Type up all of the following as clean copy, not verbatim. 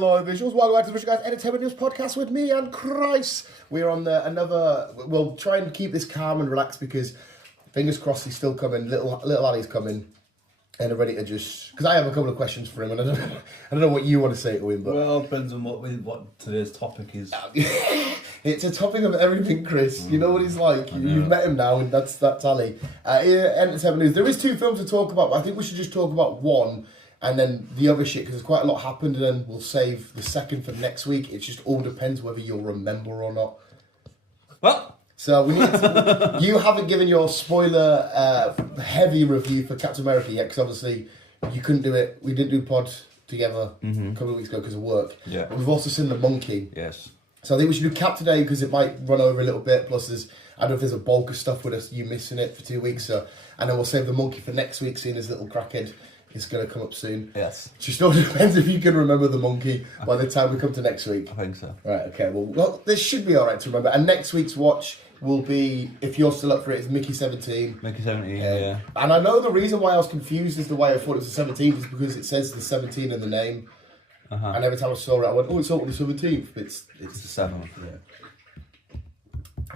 Hello, visuals. Welcome back to the Visual Guys Entertainment News Podcast with me and Chris. We're on another. We'll try and keep this calm and relaxed because fingers crossed he's still coming. Little Ali's coming, and I'm ready to just because I have a couple of questions for him, and I don't know what you want to say to him. But well, it depends on what today's topic is. It's a topic of everything, Chris. You know what he's like. You've met him now, and that's Ali. Entertainment News. There is two films to talk about, but I think we should just talk about one. And then the other shit, because there's quite a lot happened, and then we'll save the second for next week. It just all depends whether you'll remember or not. What? So we need to, you haven't given your spoiler heavy review for Captain America yet, because obviously you couldn't do it. We didn't do pod together a couple of weeks ago because of work. Yeah. But we've also seen The Monkey. Yes. So I think we should do Cap today because it might run over a little bit. Plus, I don't know if there's a bulk of stuff with us, you missing it for 2 weeks. So, and then we'll save The Monkey for next week, seeing as little crackhead. It's going to come up soon. Yes. It just all depends if you can remember The Monkey by the time we come to next week. I think so. Right, okay. Well, this should be all right to remember. And next week's watch will be, if you're still up for it, it's Mickey 17. Mickey 17, yeah. And I know the reason why I was confused as the way I thought it was the 17th is because it says the 17 in the name. And every time I saw it, I went, oh, it's on the 17th. It's the 7th. Yeah.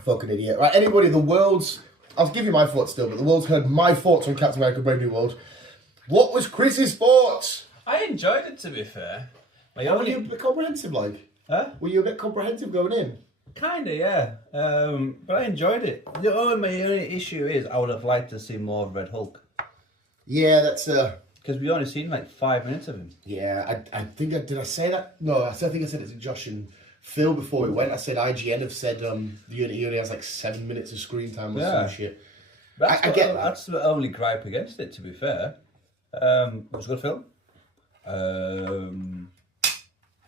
Fucking idiot. Right, anybody, I'll give you my thoughts still, but the world's heard my thoughts on Captain America Brave New World. What was Chris's thoughts? I enjoyed it, to be fair. Were you a bit comprehensive, like? Huh? Were you a bit comprehensive going in? Kinda, yeah. But I enjoyed it. My only issue is I would have liked to see more of Red Hulk. Yeah, that's because we only seen like 5 minutes of him. Yeah, I think did I say that? No, I think I said it to Josh and Phil before we went. I said IGN have said he only has like 7 minutes of screen time or some shit. I get that. That's the only gripe against it, to be fair. It was a good film.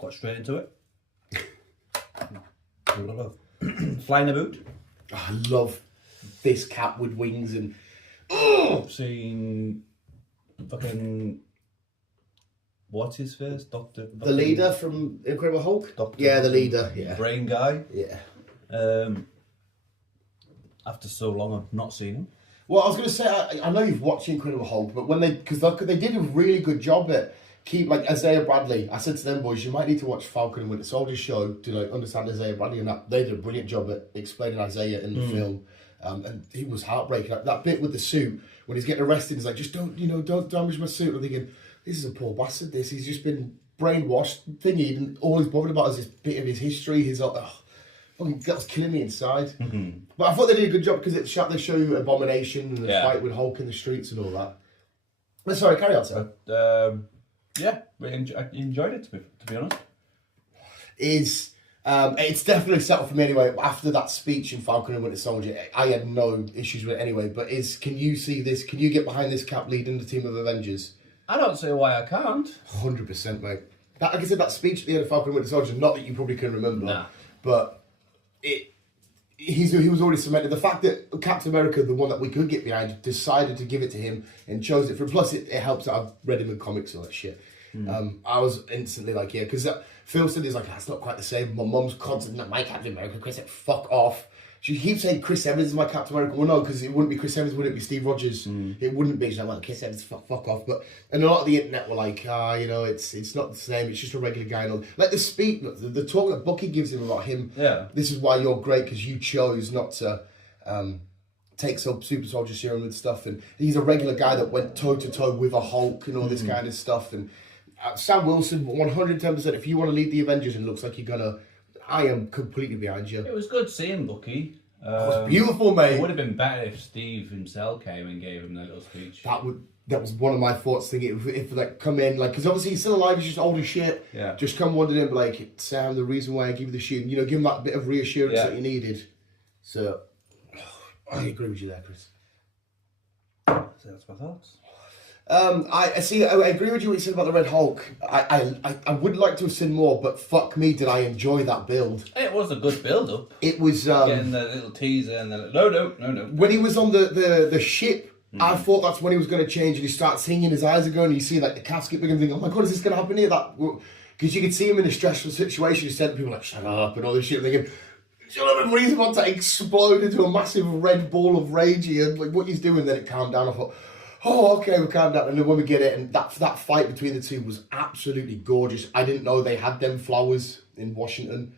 Got straight into it. Flying a boot. Oh, I love this Cap with wings and. I've seen fucking. What's his face? Doctor. The leader from Incredible Hulk? Doctor. Yeah, the leader. Yeah. Brain guy. Yeah. After so long, I've not seen him. Well, I was going to say, I know you've watched Incredible Hulk, but because they did a really good job at like Isaiah Bradley. I said to them, boys, you might need to watch Falcon and Winter Soldier show to like understand Isaiah Bradley, and that they did a brilliant job at explaining Isaiah in the film. And he was heartbreaking. Like, that bit with the suit when he's getting arrested, he's like, just don't damage my suit. I'm thinking, this is a poor bastard. He's just been brainwashed, thingy, and all he's bothered about is this bit of his history. He's like, that was killing me inside. But I thought they did a good job because they show you Abomination and the fight with Hulk in the streets and all that. But sorry, carry on, sir. Yeah, I enjoyed it, to be honest. It's definitely settled for me anyway. After that speech in Falcon and Winter Soldier, I had no issues with it anyway. But can you see this? Can you get behind this Cap leading the team of Avengers? I don't see why I can't. 100%, mate. Like I said, that speech at the end of Falcon and Winter Soldier, not that you probably can remember, but he was already cemented. The fact that Captain America, the one that we could get behind, decided to give it to him and chose it for. Plus, it helps that I've read him in comics and all that shit. I was instantly like, yeah, because Phil said he's like, that's not quite the same. My mum's constantly not my Captain America. Chris said, fuck off. She keeps saying Chris Evans is my Captain America. Well, no, because it wouldn't be Chris Evans, would it be Steve Rogers? It wouldn't be. She's like, well, Chris Evans, fuck off. And a lot of the internet were like, it's not the same. It's just a regular guy. And all. Like the speech, the talk that Bucky gives him about him. Yeah. This is why you're great, because you chose not to take some super soldier serum and stuff. And he's a regular guy that went toe to toe with a Hulk and all this kind of stuff. And Sam Wilson, 110%. If you want to lead the Avengers and it looks like you're gonna. I am completely behind you. It was good seeing Bucky. It was beautiful, mate. It would have been better if Steve himself came and gave him that little speech. That was one of my thoughts. Thinking if like come in like because obviously he's still alive, he's just old as shit. Yeah. Just come wandering in, like Sam. The reason why I give you the shield, give him that bit of reassurance that you needed. So I agree with you there, Chris. So that's my thoughts. I see. I agree with you what you said about the Red Hulk. I would like to have seen more, but fuck me, did I enjoy that build? It was a good build-up. It was getting the little teaser and then no. When he was on the ship, I thought that's when he was going to change, and he starts singing, his eyes are going, and you see like the casket begin thinking, oh my god, is this going to happen here? Because you could see him in a stressful situation. He said to people like, shut up and all this shit, thinking, shut up, and he's about to explode into a massive red ball of rage here. Like what he's doing, then it calmed down. I thought, oh, okay, we calmed down. And then when we get it, and that fight between the two was absolutely gorgeous. I didn't know they had them flowers in Washington.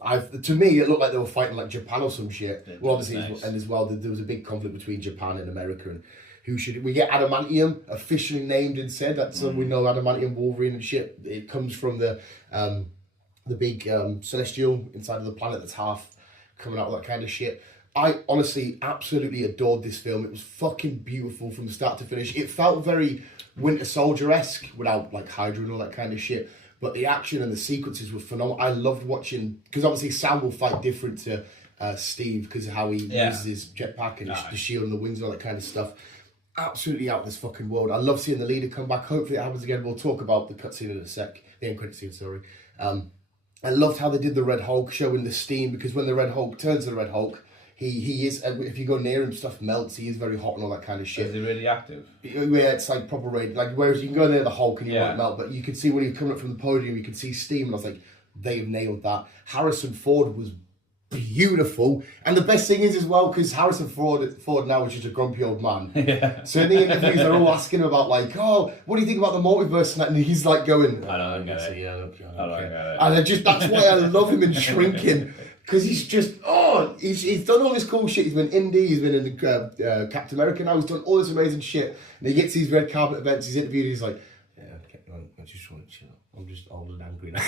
To me, it looked like they were fighting like Japan or some shit. Well, obviously, nice. and as well, there was a big conflict between Japan and America, and who should we get? Adamantium officially named and said that, so we know Adamantium, Wolverine, and shit. It comes from the big celestial inside of the planet that's half coming out with that kind of shit. I honestly absolutely adored this film. It was fucking beautiful from start to finish. It felt very Winter Soldier-esque without like Hydra and all that kind of shit. But the action and the sequences were phenomenal. I loved watching, because obviously Sam will fight different to Steve because of how he uses his jetpack and the shield and the wings and all that kind of stuff. Absolutely out of this fucking world. I love seeing the leader come back. Hopefully it happens again. We'll talk about the cutscene in a sec. The end credit scene, sorry. I loved how they did the Red Hulk, showing the steam, because when the Red Hulk turns to the Red Hulk, he is, if you go near him, stuff melts. He is very hot and all that kind of shit. Is he really active? Yeah, it's like proper raid. Like, whereas you can go near the Hulk and he won't melt, but you could see when he was coming up from the podium, you could see steam, and I was like, they've nailed that. Harrison Ford was beautiful, and the best thing is as well, because Harrison Ford now is just a grumpy old man. Yeah. So in the interviews, they're all asking him about like, oh, what do you think about the multiverse? And he's like going, I don't get it. Yeah, look, I don't get it. and that's why I love him in Shrinking. Because he's just, he's done all this cool shit. He's been indie, he's been in Captain America now, he's done all this amazing shit. And he gets these red carpet events, he's interviewed, he's like, yeah, I just want to chill. I'm just old and angry now.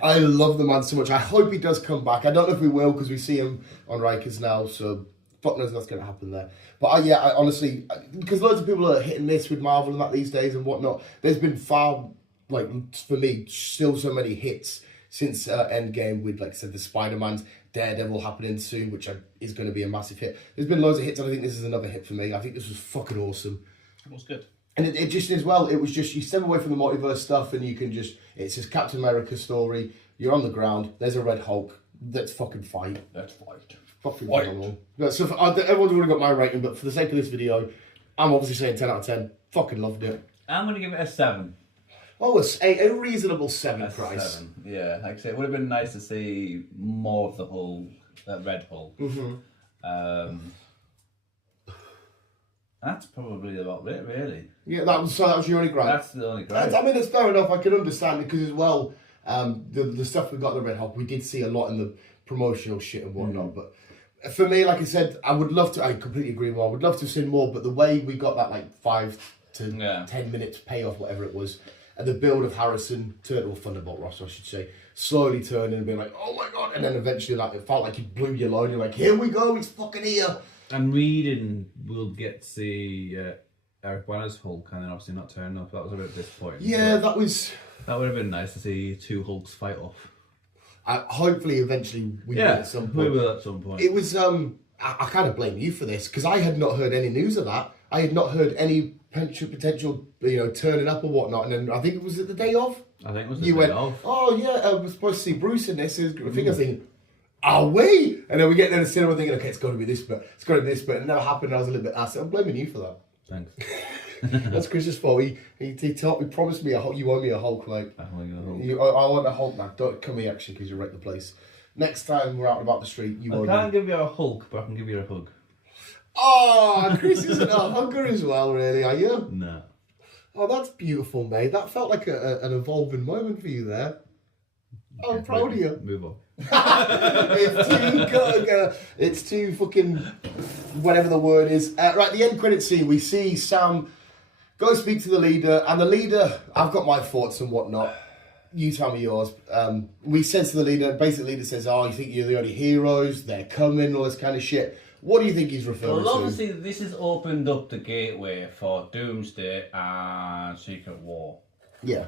I love the man so much. I hope he does come back. I don't know if we will, because we see him on Rikers now, so fuck knows what's going to happen there. But I honestly, because loads of people are hit and miss with Marvel and that these days and whatnot, there's been far, like, for me, still so many hits since Endgame with, like I said, the Spider-Mans, Daredevil happening soon, which is going to be a massive hit. There's been loads of hits, and I think this is another hit for me. I think this was fucking awesome. It was good. And it just as well, it was just, you step away from the multiverse stuff and you can just, it's just Captain America story, you're on the ground, there's a Red Hulk, let's fucking fight. Let's fight. Fucking Fight. phenomenal. So everyone's already got my rating, but for the sake of this video, I'm obviously saying 10 out of 10. Fucking loved it. I'm going to give it a 7. Oh, a reasonable 7 price. 7. Yeah, like I say, it would have been nice to see more of the Hulk, that Red Hulk. Mm-hmm. That's probably about it, really. Yeah, that was your only gripe. That's the only gripe. I mean, it's fair enough. I can understand it, because as well, the stuff we got in the Red Hulk, we did see a lot in the promotional shit and whatnot. But for me, like I said, I would love to. I completely agree with. I would love to have seen more. But the way we got that like 5 to 10 minutes payoff, whatever it was, and the build of Harrison or Thunderbolt Ross, I should say, slowly turning and being like, oh my god, and then eventually like it felt like you blew your load. You're like, here we go, it's fucking here. I'm reading we'll get to see Eric Banner's Hulk, and then obviously not turning up. That was a bit disappointing. Yeah, that would have been nice to see two Hulks fight off. Hopefully, eventually we will at some point. We will at some point. It was I kind of blame you for this, because I had not heard any news of that. I had not heard any potential, turning up or whatnot. And then I think it was the day of. I think it was the You day went, of. oh yeah, we're supposed to see Bruce in this. I think I was thinking, are we? And then we get to the cinema thinking, okay, it's got to be this bit, it's got to be this bit. And it never happened. I was a little bit asked. I'm blaming you for that. Thanks. That's Chris's fault. He promised me a Hulk. You owe me a Hulk, like. I want I want a Hulk now. Don't come here actually, because you wrecked the place. Next time we're out and about the street, you owe I can't me. give you a Hulk, but I can give you a hug. Oh, Chris isn't a hugger as well, really, are you? No. Oh, that's beautiful, mate. That felt like an evolving moment for you there. I'm proud of you. Move on. It's too fucking whatever the word is. Right, the end credit scene, we see Sam go speak to the leader, and the leader, I've got my thoughts and whatnot. You tell me yours. We says to the leader, basically the leader says, oh, you think you're the only heroes, they're coming, all this kind of shit. What do you think he's referring Well, to? obviously, this has opened up the gateway for Doomsday and Secret War. Yeah.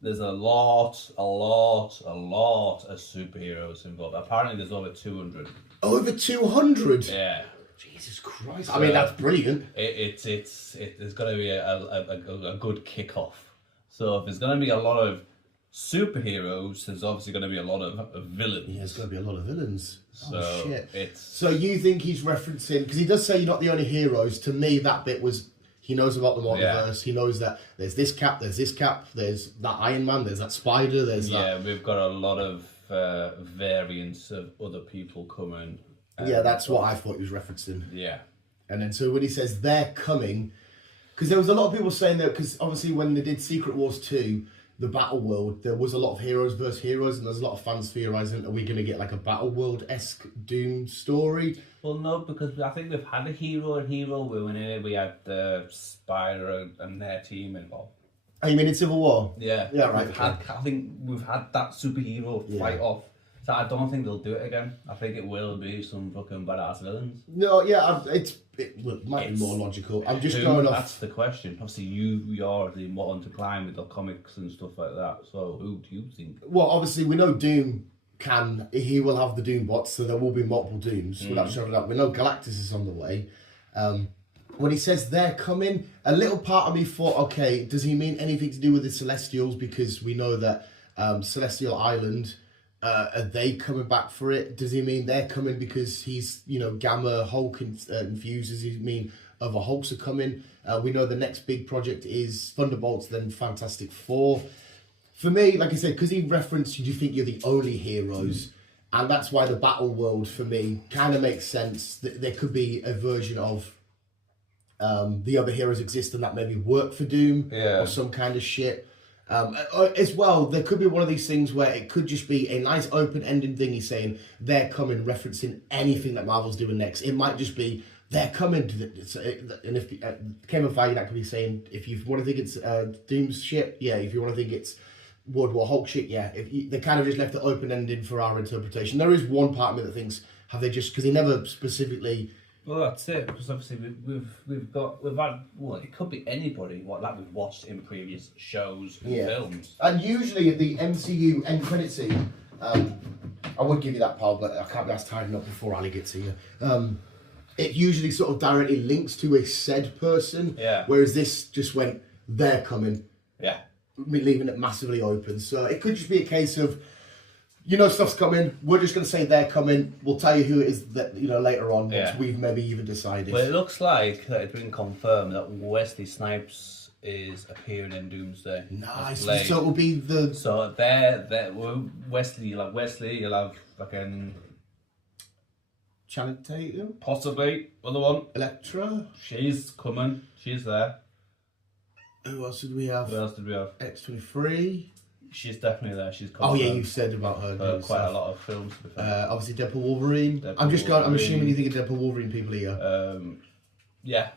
There's a lot of superheroes involved. Apparently, there's over 200. Over 200? Yeah. Jesus Christ. I mean, that's brilliant. There's going to be a good kick-off. So if there's going to be a lot of superheroes, there's obviously going to be a lot of villains. Yeah, there's going to be a lot of villains. So oh, shit. So you think he's referencing, because he does say you're not the only heroes. To me, that bit was, he knows about the multiverse. He knows that there's this Cap, there's that Iron Man, there's that Spider, there's that. Yeah, we've got a lot of variants of other people coming. Yeah, that's what I thought he was referencing. Yeah. And then so when he says they're coming, because there was a lot of people saying that, because obviously when they did Secret Wars 2, the Battle World, there was a lot of heroes versus heroes, and there's a lot of fans theorising, are we going to get like a Battle World-esque Doom story? Well, no, because I think we've had a hero where we had Spider and their team involved. Oh, you mean in Civil War? Yeah. Yeah, right. I think we've had that superhero fight off. So I don't think they'll do it again. I think it will be some fucking badass villains. No, yeah, it might be more logical. I'm just going off. That's the question. Obviously, you're the more into crime with the comics and stuff like that. So who do you think? Well, obviously we know Doom he will have the Doom bots, so there will be multiple Dooms. Without showing that, we know Galactus is on the way. When he says they're coming, a little part of me thought, okay, does he mean anything to do with the Celestials? Because we know that Celestial Island. Are they coming back for it? Does he mean they're coming because he's, Gamma Hulk infused? Does he mean other Hulks are coming? We know the next big project is Thunderbolts, then Fantastic Four. For me, like I said, because he referenced you think you're the only heroes, and that's why the Battle World, for me, kind of makes sense. There could be a version of the other heroes exist and that maybe work for Doom or some kind of shit. As well, there could be one of these things where it could just be a nice open-ended thing. He's saying they're coming, referencing anything that Marvel's doing next. It might just be they're coming to and if Came of Fire, that could be saying if you want to think it's Doom's shit, yeah. If you want to think it's World War Hulk shit, yeah. They kind of just left it open-ended for our interpretation. There is one part of me that thinks, have they just, because he never specifically. Well, that's it. Because obviously we've had, well, it could be anybody like we've watched in previous shows and films. And usually at the MCU end credit scene, I would give you that, pal, but I can't be asked tidying up before Ali gets here. It usually sort of directly links to a said person. Yeah. Whereas this just went, they're coming. Yeah. Leaving it massively open. So it could just be a case of, stuff's coming. We're just going to say they're coming. We'll tell you who it is that later on, once we've maybe even decided. Well, it looks like that it's been confirmed that Wesley Snipes is appearing in Doomsday. Nice. So it will be the. So Wesley, you'll have fucking Channing Tatum, possibly other one. Elektra. She's coming. She's there. Who else did we have? X-23. She's definitely there. She's coming. Oh yeah, you said about her. Quite a lot of films. Obviously, Deadpool Wolverine. I'm assuming you think of Deadpool Wolverine people here. Yeah,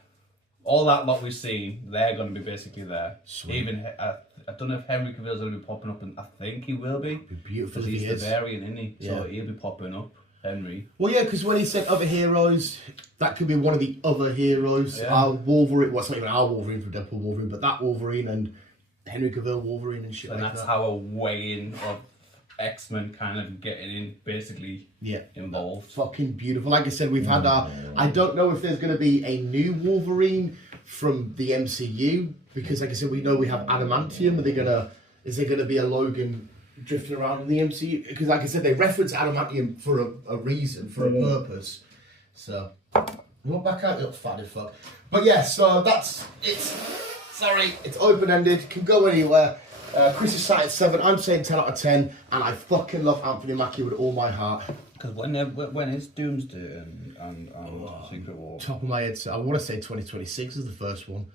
all that lot we've seen, they're going to be basically there. Sweet. Even I don't know if Henry Cavill's going to be popping up, and I think he will be. It'd be beautiful if he's he the is. variant, isn't he? So he'll be popping up. Henry. Well, yeah, because when he said other heroes, that could be one of the other heroes. Our Wolverine, well, it's not even our Wolverine from Deadpool Wolverine, but that Wolverine and Henry Cavill Wolverine and shit and like that. And that's how a weighing of X-Men kind of getting in, basically involved. Fucking beautiful. Like I said, we've had our... I don't know if there's going to be a new Wolverine from the MCU, because like I said, we know we have Adamantium. Is there going to be a Logan drifting around in the MCU? Because like I said, they reference Adamantium for a reason, for a purpose. So, we'll back out, little fatty fuck. But yeah, so it's open-ended, can go anywhere. Chris is sat at 7, I'm saying 10 out of 10, and I fucking love Anthony Mackie with all my heart. Because when is Doomsday and Secret War? Top of my head, so I want to say 2026 is the first one.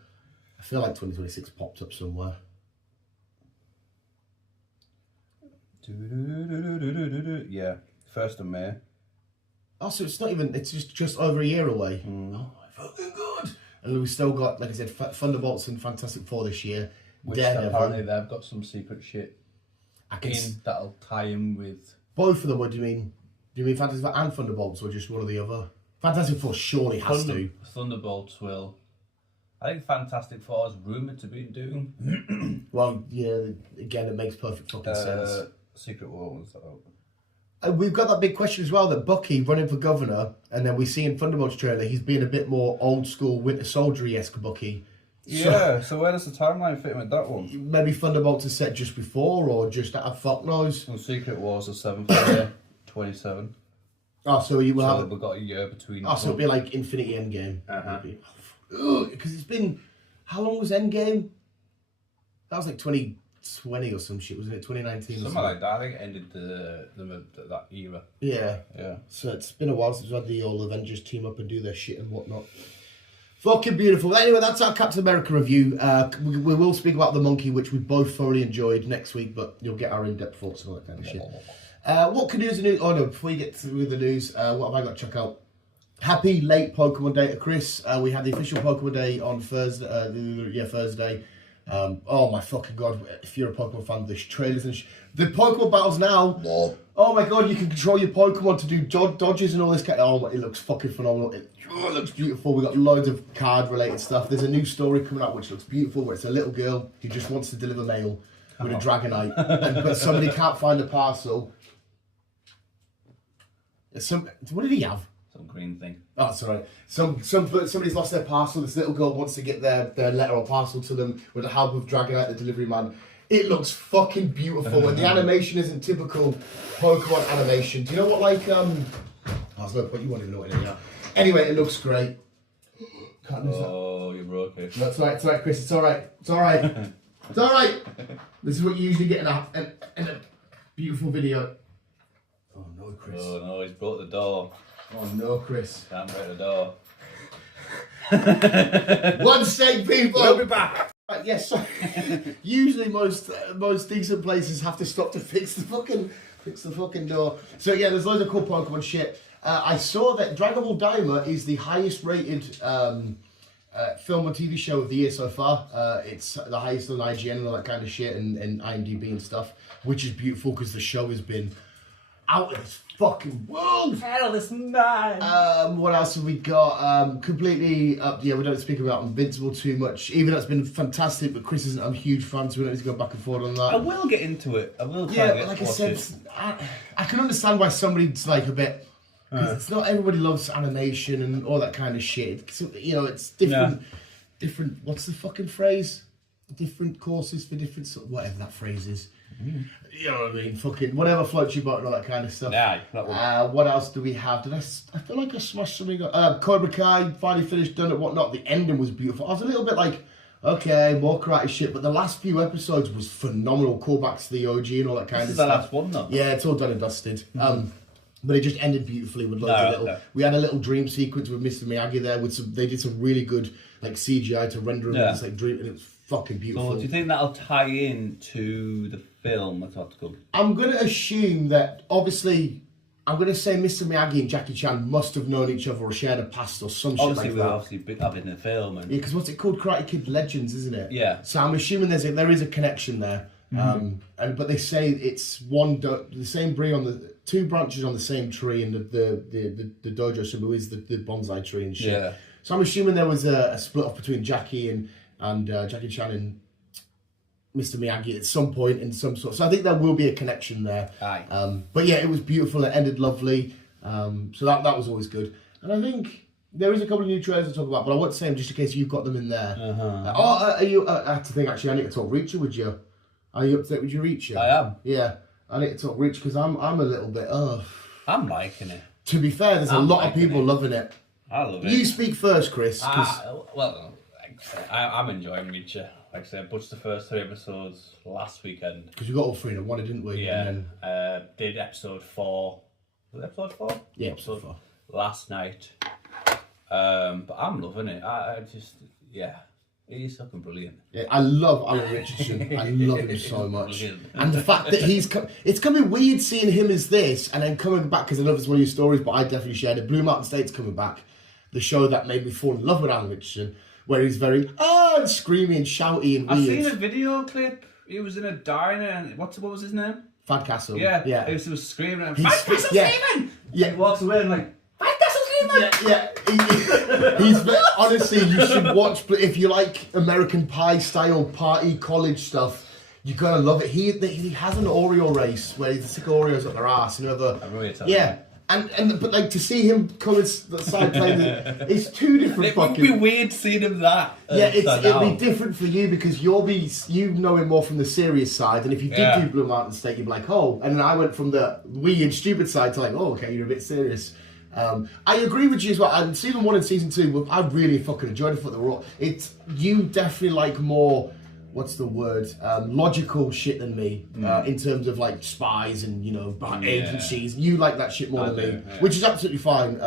I feel like 2026 popped up somewhere. Yeah, 1st of May. Oh, so it's not even, it's just over a year away. Oh my fucking god. And we've still got, like I said, Thunderbolts and Fantastic Four this year. Which apparently they've got some secret shit that'll tie in with... Both of them, what do you mean? Do you mean Fantastic Four and Thunderbolts, or just one or the other? Fantastic Four surely has to. Thunderbolts will. I think Fantastic Four is rumoured to be in Doom. Well, yeah, again, it makes perfect fucking sense. Secret War was that. We've got that big question as well, that Bucky running for governor, and then we see in Thunderbolts trailer he's being a bit more old school Winter Soldier-esque Bucky. Yeah, so where does the timeline fit in with that one? Maybe Thunderbolts is set just before, or just at fuck knows. And Secret Wars the 7th of May, 27. Oh, so you will have... we've got a year between... Oh, so it'll be like Infinity Endgame. Because it's been... How long was Endgame? That was like 2020 or some shit, wasn't it? 2019 something like that. I think it ended that era. Yeah. Yeah. So it's been a while since we had the old Avengers team up and do their shit and whatnot. Fucking beautiful. Anyway, that's our Captain America review. We will speak about The Monkey, which we both thoroughly enjoyed next week, but you'll get our in-depth thoughts and all that kind of shit. What can news and news? Oh no, before you get to the news, what have I got to check out? Happy late Pokemon Day to Chris. We had the official Pokemon Day on Thursday. Thursday. Oh my fucking god! If you're a Pokemon fan, the trailers and the Pokemon battles now. Oh my god! You can control your Pokemon to do dodges and all this kind. Oh, it looks fucking phenomenal. It looks beautiful. We got loads of card-related stuff. There's a new story coming out which looks beautiful. Where it's a little girl who just wants to deliver mail with a Dragonite, but somebody can't find the parcel. What did he have? Some green thing. Oh, that's all right. Somebody's lost their parcel. This little girl wants to get their letter or parcel to them with the help of Dragonite, the delivery man. It looks fucking beautiful, and the animation isn't typical Pokemon animation. Do you know what, like, I was going to put, you won't even know what it is. Anyway, it looks great. Can't lose that. Oh, you broke it. That's right, it's all right, Chris. It's all right. It's all right. It's all right. This is what you usually get in a beautiful video. Oh no, Chris. Oh no, he's broke the door. Oh no, Chris. Can't break the door. One sec, people. We'll be back. Right, yes. So, usually, most decent places have to stop to fix the fucking door. So yeah, there's loads of cool Pokemon shit. I saw that Dragon Ball Daima is the highest rated film or TV show of the year so far. It's the highest on IGN and all that kind of shit, and IMDb and stuff, which is beautiful because the show has been out of this fucking world. Hell is mine. What else have we got? Completely yeah, we don't speak about Invincible too much, even though it's been fantastic, but Chris isn't a huge fan, so we don't need to go back and forth on that. I will get into it. I will try yeah, and but get like I watch said, it. I can understand why somebody's like a bit, because it's not everybody loves animation and all that kind of shit. You know, it's different. Different. What's the fucking phrase? Different courses for different sort. Whatever that phrase is. You know what I mean? Fucking whatever floats your boat and all that kind of stuff. Yeah, that one. What else do we have? I feel like I smashed something up. Cobra Kai, finally finished, done it, whatnot. The ending was beautiful. I was a little bit like, okay, more karate shit, but the last few episodes was phenomenal. Callbacks to the OG and all that kind This of is the stuff. last one, though. Yeah, it's all done and dusted. But it just ended beautifully with loads of little. Okay. We had a little dream sequence with Mr. Miyagi there. They did some really good like CGI to render him as like dream, and it was fucking beautiful. So do you think that'll tie in to the film that's about to come? I'm going to assume that, obviously, I'm going to say Mr. Miyagi and Jackie Chan must have known each other or shared a past or some Obviously, shit we'll like that. obviously have it in the film. And Yeah, because what's it called? Karate Kid Legends, isn't it? Yeah. So I'm assuming there is a connection there. But they say it's the same tree on the two branches on the same tree, and the dojo symbol is the bonsai tree and shit. Yeah. So I'm assuming there was a split off between Jackie and Jackie Chan and Mr. Miyagi at some point in some sort. So I think there will be a connection there. Aye. But yeah, it was beautiful. It ended lovely. So that was always good. And I think there is a couple of new trailers to talk about, but I won't say them just in case you've got them in there. Are you? I have to think. Actually, I need to talk Reacher with you. Are you up to date with your Reacher? I am. Yeah, I need to talk Reacher because I'm a little bit. I'm liking it. To be fair, there's a lot of people loving it. I love it. You speak first, Chris. Well, like I say, I'm enjoying Reacher. Like I said, I watched the first 3 episodes last weekend. Because we got all 3 in one, didn't we? Yeah. And then, Did episode 4. Was it episode 4? yeah, episode 4. Last night. But I'm loving it. I just, yeah. He's fucking brilliant. Yeah, I love Alan Richardson. I love him so much. Brilliant. And the fact that it's coming weird seeing him as this and then coming back, because I know it's one of your stories, but I definitely shared it. Blue Mountain State's coming back. The show that made me fall in love with Alan Richardson, where he's very, and screamy and shouty and weird. I've seen a video clip. He was in a diner and what was his name? Fad Castle. Yeah. Yeah. He was screaming and He's- Fad Castle yeah. Screaming! Yeah. He walks away and like, Fad Castle Screaming! Yeah. Honestly, you should watch, but if you like American Pie style party college stuff, you're gonna love it. He has an Oreo race where he's sick Oreos up their ass and other. Yeah. But like to see him come and side playing, it's two different It would fucking. be weird seeing him that. Yeah, it'll be different for you because you know him more from the serious side, and if you did do Blue Mountain State, you'd be like, oh. And then I went from the weird, stupid side to like, oh, okay, you're a bit serious. I agree with you as well. And season 1 and season 2, I really fucking enjoyed it. I thought they were all. You definitely like more. What's the word? Logical shit than me in terms of like spies and agencies. You like that shit more than me, which is absolutely fine.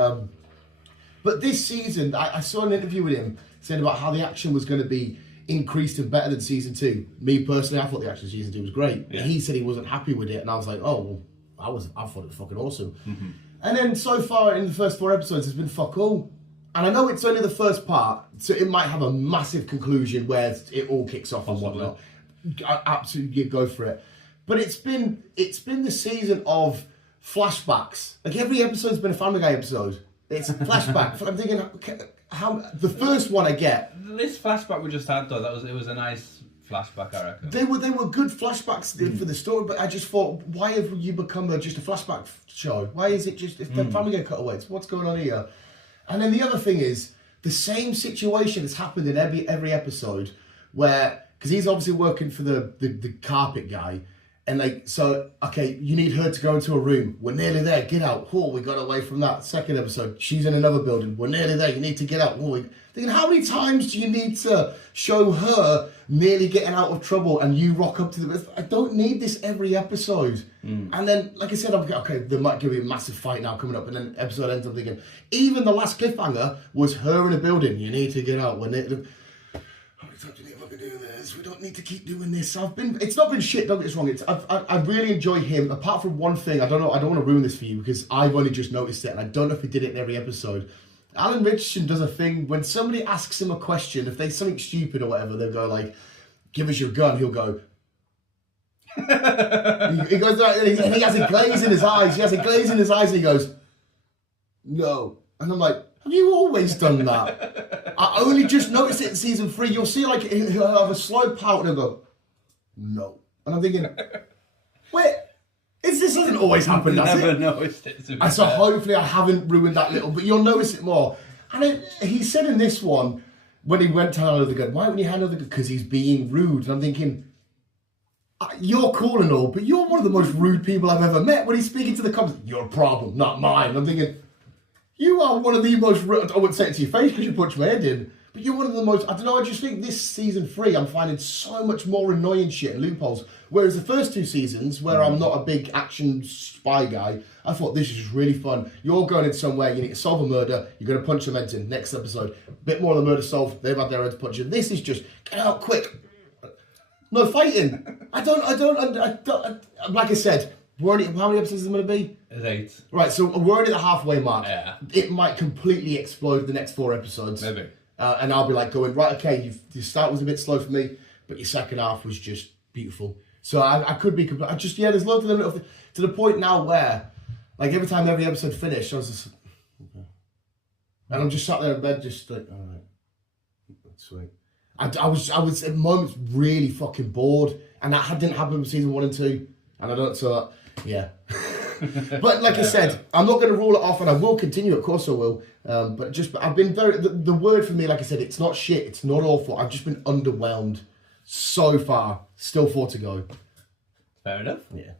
But this season, I saw an interview with him saying about how the action was going to be increased and better than season 2. Me personally, I thought the action in season 2 was great. Yeah. He said he wasn't happy with it, and I was like, oh, well, I thought it was fucking awesome. And then so far in the first 4 episodes, it's been fuck all. And I know it's only the first part, so it might have a massive conclusion where it all kicks off and whatnot. Absolutely, go for it. But it's been the season of flashbacks. Like every episode's been a Family Guy episode. It's a flashback. I'm thinking, how the first one I get. This flashback we just had though, it was a nice flashback, I reckon. They were good flashbacks for the story, but I just thought, why have you become just a flashback show? Why is it just the Family Guy cutaways? What's going on here? And then the other thing is the same situation has happened in every episode where, because he's obviously working for the carpet guy. And like, so, okay, you need her to go into a room. We're nearly there. Get out. Oh, we got away from that. Second episode, she's in another building. We're nearly there. You need to get out. Oh, thinking, how many times do you need to show her nearly getting out of trouble and you rock up to the... I don't need this every episode. And then, like I said, I'm okay, there might be a massive fight now coming up. And then episode ends up thinking, even the last cliffhanger was her in a building. You need to get out. When it... How many times do you think I can do this? We don't need to keep doing this. It's not been shit, don't get this wrong. I really enjoy him, apart from one thing. I don't want to ruin this for you because I've only just noticed it and I don't know if he did it in every episode. Alan Richardson does a thing when somebody asks him a question, if they something stupid or whatever, they'll go like, give us your gun. He'll go, he goes, and he has a glaze in his eyes. He has a glaze in his eyes and he goes, no. And I'm like, have you always done that? I only just noticed it in season 3. You'll see like he'll have a slow pout and he'll go, no. And I'm thinking, wait, this doesn't always happen, does Never it? noticed it. So hopefully I haven't ruined that little, but you'll notice it more. And he said in this one, when he went to hand over the gun, why wouldn't you hand over the gun? Because he's being rude. And I'm thinking, you're cool and all, but you're one of the most rude people I've ever met. When he's speaking to the cops, you're a problem, not mine. And I'm thinking, you are one of the most rude, I wouldn't say it to your face because you punched my head in, but you're one of the most, I don't know, I just think this season 3, I'm finding so much more annoying shit and loopholes. Whereas the first 2 seasons, where I'm not a big action spy guy, I thought this is just really fun. You're going in somewhere, you need to solve a murder, you're going to punch them heads in. Next episode, bit more of the murder solved, they've had their heads punched in. This is just, get out quick. No fighting. I don't, like I said, how many episodes is it going to be? It's 8. Right, so we're already at the halfway mark. Yeah. It might completely explode the next 4 episodes. Maybe. And I'll be like going, right, okay, your start was a bit slow for me, but your second half was just beautiful. So I could be, there's loads of them little to the point now where, like every time every episode finished, I was just, okay. And I'm just sat there in bed just like, all right, that's sweet. I was at moments really fucking bored, and that didn't happen with season 1 and 2, and I don't, so, yeah. But like I said, I'm not going to rule it off, and I will continue. Of course, I will. But I've been very. The word for me, like I said, it's not shit. It's not awful. I've just been underwhelmed so far. Still 4 to go. Fair enough. Yeah.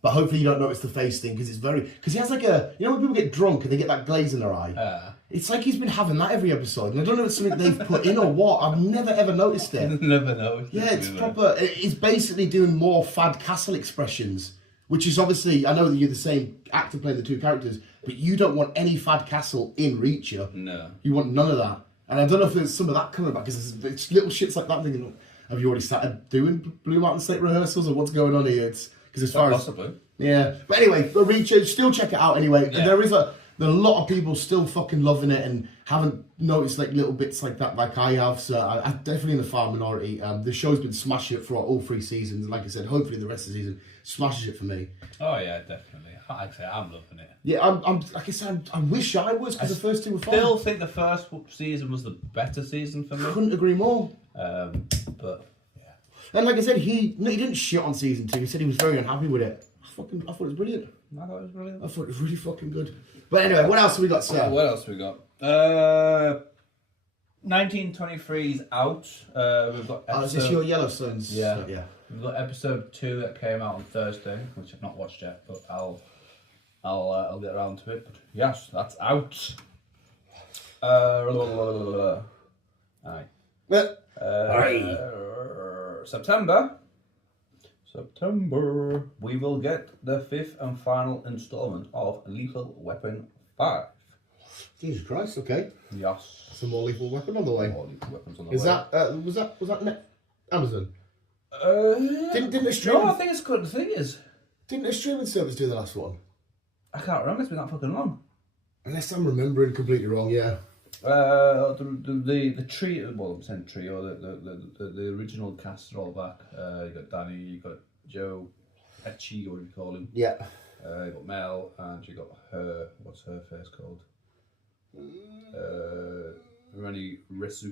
But hopefully you don't notice the face thing because he has like a, you know when people get drunk and they get that glaze in their eye. It's like he's been having that every episode, and I don't know if it's something they've put in or what. I've never ever noticed it. Never noticed. Yeah, it's proper. It's basically doing more Fad Castle expressions. Which is obviously, I know that you're the same actor playing the 2 characters, but you don't want any Fad Castle in Reacher. No. You want none of that. And I don't know if there's some of that coming back, because it's little shits like that. Thinking, have you already started doing Blue Mountain State rehearsals, or what's going on here? It's because as far possibly. Yeah. But anyway, the Reacher, still check it out anyway. Yeah. There are a lot of people still fucking loving it and haven't noticed like little bits like that like I have, so I'm definitely in the far minority. The show's been smashing it throughout all 3 seasons, and like I said, hopefully the rest of the season smashes it for me. Oh yeah, definitely. Like I say, I'm loving it. Yeah, I'm like I said, I wish I was, because the first 2 were fun. I still think the first season was the better season for me. Couldn't agree more. But yeah. And like I said, he didn't shit on season 2. He said he was very unhappy with it. I thought it was brilliant. I thought it was brilliant. I thought it was really fucking good. But anyway, what else have we got, sir? What else we got? 1923's out. We've got episode... is this your Yellowstones? Yeah. Yeah. We've got episode 2 that came out on Thursday, which I've not watched yet, but I'll get around to it. But yes, that's out. Aye. September, we will get the 5th and final installment of Lethal Weapon 5. Jesus Christ, okay. Yes. Some more Lethal Weapon on the way. More lethal weapons on the Is way. that, was that Amazon? Didn't the stream, No, I think it's good. The thing is, didn't the streaming service do the last one? I can't remember. It's been that fucking long. Unless I'm remembering completely wrong, yeah. The trio, well, I'm saying trio, the original cast are all back. You got Danny, you got Joe, Etchi, or whatever you call him. Yeah. You got Mel, and you got her. What's her face called? Rennie Russo.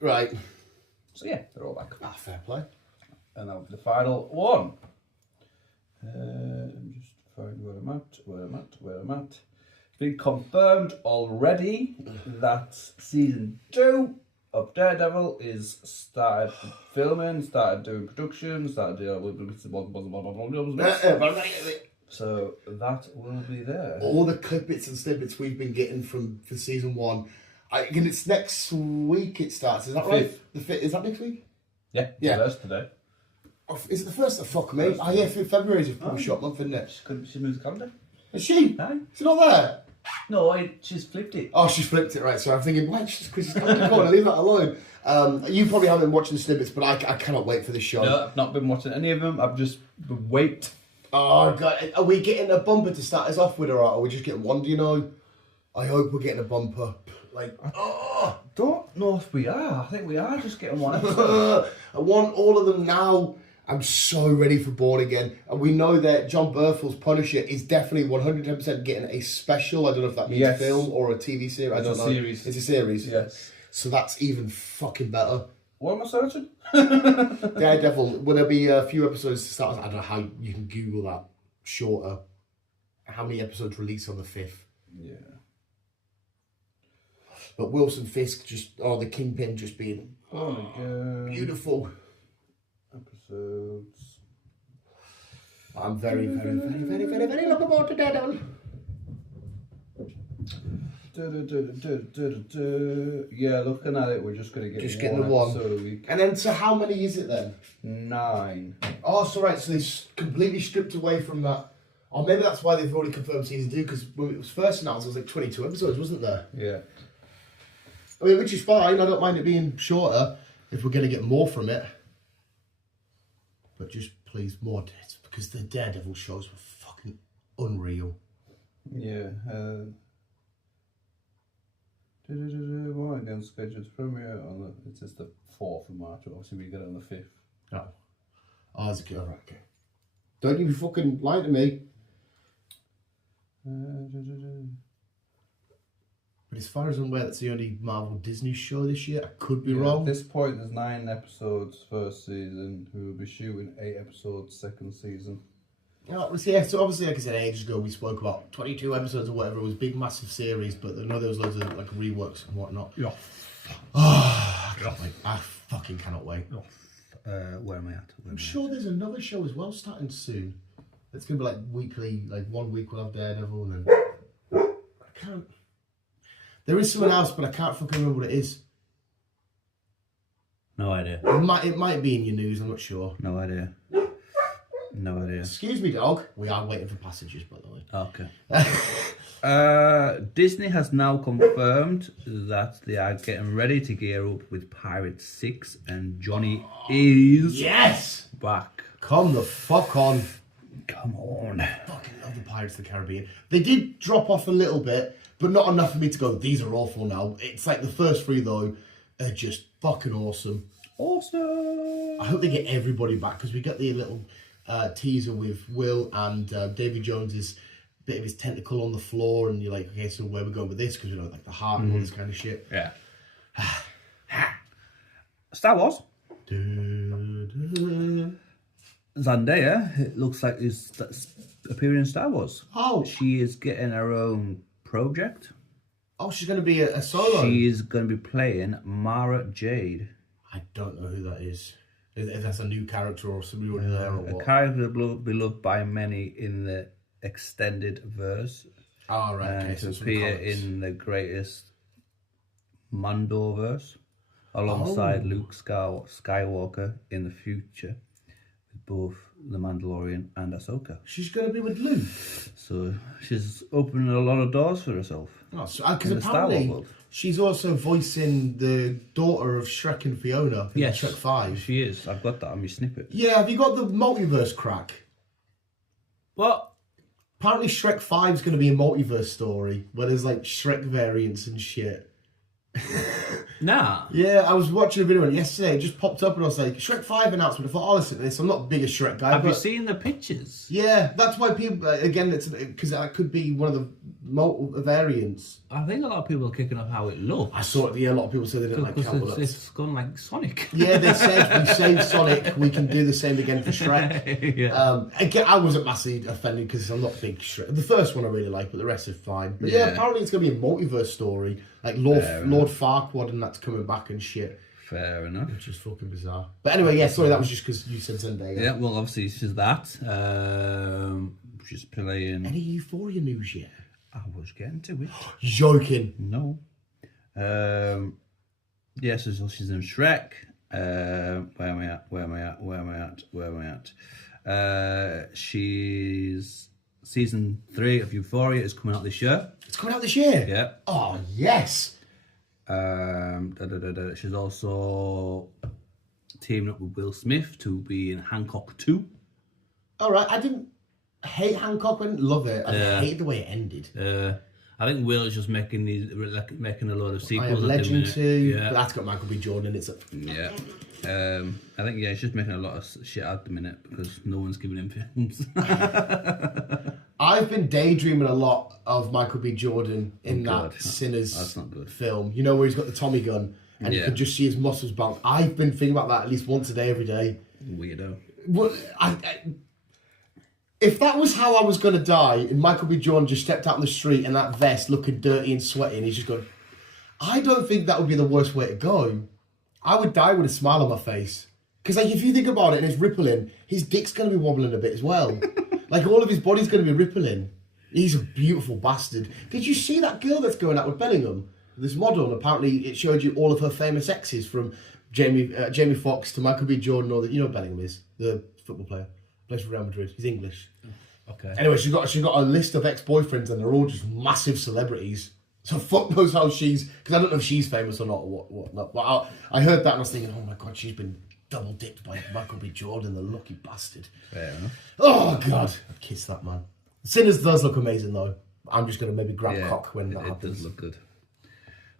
Right. So yeah, they're all back. Ah, fair play. And now for the final one. I'm just find where I'm at. It's been confirmed already that season 2 of Daredevil is started filming, started doing production, started doing so that will be there. All the clip-bits and snippets we've been getting for season 1. And it's next week it starts, is that right? The 5th, is that next week? Yeah, Yeah. First today. Oh, is it the 1st? Oh, fuck me. Oh, yeah, February is a pretty short month, isn't it? She moved the calendar. Is she? Aye. Is it not there? No, she's flipped it. Oh, she's flipped it, right. So I'm thinking, why she's Chris's calendar? Go on, leave that alone. You probably haven't been watching the snippets, but I cannot wait for this show. No, I've not been watching any of them. I've just wait. Oh, God. Are we getting a bumper to start us off with, or are we just getting one, do you know? I hope we're getting a bumper. Like, oh. Don't know if we are. I think we are just getting one episode. I want all of them now. I'm so ready for Born Again. And we know that John Berthel's Punisher is definitely 110% getting a special. I don't know if that means Yes. film or a TV series. I don't know. Series. It's a series. Yes. So that's even fucking better. What am I searching? Daredevil, will there be a few episodes to start? I don't know how you can Google that shorter. How many episodes release on the 5th? Yeah. But Wilson Fisk the Kingpin just being Oh my god. beautiful. Episodes. I'm very, very, very, very, very, very looking forward to Daredevil. Yeah, looking at it, we're just going to get Just getting the one. episode a week. And then, so how many is it then? 9. Oh, so right, so they completely stripped away from that. Or maybe that's why they've already confirmed season 2, because when it was first announced, it was like 22 episodes, wasn't there? Yeah. I mean, which is fine. I don't mind it being shorter if we're going to get more from it. But just please, more dates, because the Daredevil shows were fucking unreal. Yeah. One again scheduled to premiere on it says the 4th of March. Obviously, we get it on the 5th. Oh. Oh, it's okay. All right, okay. Don't you be fucking lying to me. But as far as I'm aware, that's the only Marvel Disney show this year. I could be wrong. At this point, there's 9 episodes first season. We will be shooting 8 episodes second season. Yeah, so obviously, like I said, ages ago, we spoke about 22 episodes or whatever. It was a big, massive series, but I know there was loads of like reworks and whatnot. Yeah. Oh, I can't wait. I fucking cannot wait. Where am I at? I'm sure there's another show as well starting soon. It's going to be like weekly, like 1 week we'll have Daredevil and then... I can't... There is someone else, but I can't fucking remember what it is. No idea. It might be in your news, I'm not sure. No idea. No idea. Excuse me, dog. We are waiting for passages, by the way. Okay. Disney has now confirmed that they are getting ready to gear up with Pirate 6 and Johnny is Yes! back. Come the fuck on. Come on. I fucking love the Pirates of the Caribbean. They did drop off a little bit, but not enough for me to go, these are awful now. It's like the first 3, though, are just fucking awesome. Awesome. I hope they get everybody back, because we got the little teaser with Will and Davy Jones's bit of his tentacle on the floor, and you're like, okay, so where we going with this? Because you know, like the heart and all this kind of shit. Yeah. Star Wars. Zendaya, it looks like is appearing in Star Wars. Oh. She is getting her own project. Oh, she's going to be a solo. She is going to be playing Mara Jade. I don't know who that is. If that's a new character or somebody already there or A what. character that will be loved by many in the extended verse. Oh, right. Okay, To so some appear comics. in the greatest Mandoverse alongside Luke Skywalker in the future. both The Mandalorian and Ahsoka. She's going to be with Luke. So she's opening a lot of doors for herself. Oh, because in the Star Wars apparently world. she's also voicing the daughter of Shrek and Fiona in Shrek 5. She is. I've got that on my snippet. Yeah, have you got the multiverse crack? What? Apparently Shrek 5 is going to be a multiverse story where there's like Shrek variants and shit. Nah. Yeah, I was watching a video on it yesterday. It just popped up and I was like, Shrek 5 announcement. I thought, oh, listen to this. I'm not a bigger Shrek guy. Have but you seen the pictures? yeah, that's why people, again, it's because that could be one of the multiple variants. I think a lot of people are kicking off how it looks. I saw it, yeah, a lot of people said they didn't like Because Campbell. it's gone like Sonic. Yeah, they said we saved Sonic. We can do the same again for Shrek. Yeah. Again, I wasn't massively offended because I'm not a big Shrek. The first one I really like, but the rest is fine. But yeah, apparently it's going to be a multiverse story. Like Lord Farquaad and that's coming back and shit. Fair enough. Which is fucking bizarre. But anyway, yeah, sorry, that was just because you said Zendaya. Yeah, well, obviously she's that. She's playing... Any Euphoria news yet? I was getting to it. Joking. No. Yeah, so she's in Shrek. Where am I at? She's... Season 3 of Euphoria is coming out this year. It's coming out this year? Yeah. Oh, yes. She's also teaming up with Will Smith to be in Hancock 2. All right, I didn't hate Hancock, I didn't love it. I hated the way it ended. I think Will is just making a load of I sequels. Have Legend 2, Yeah. but that's got Michael B. Jordan in it. So. Yeah. I think, yeah, he's just making a lot of shit at the minute because no one's giving him films. I've been daydreaming a lot of Michael B. Jordan in that Sinners That's not good. film. You know, where he's got the Tommy gun and you can just see his muscles bounce. I've been thinking about that at least once a day, every day. Weirdo. Well, if that was how I was going to die, and Michael B. Jordan just stepped out in the street in that vest looking dirty and sweaty, and he's just going, I don't think that would be the worst way to go. I would die with a smile on my face. Because like, if you think about it and it's rippling, his dick's going to be wobbling a bit as well. Like all of his body's going to be rippling. He's a beautiful bastard. Did you see that girl that's going out with Bellingham? This model, and apparently it showed you all of her famous exes from Jamie Foxx to Michael B. Jordan, or you know who Bellingham is, the football player. Plays for Real Madrid. He's English. Okay. Anyway, she's got a list of ex-boyfriends and they're all just massive celebrities. So fuck knows how she's, because I don't know if she's famous or not or what. But I heard that and I was thinking, oh my god, she's been double dipped by Michael B. Jordan, the lucky bastard. Fair enough. Oh god, I'd kiss that man. Sinners does look amazing though. I'm just gonna maybe grab cock when that happens. It does look good.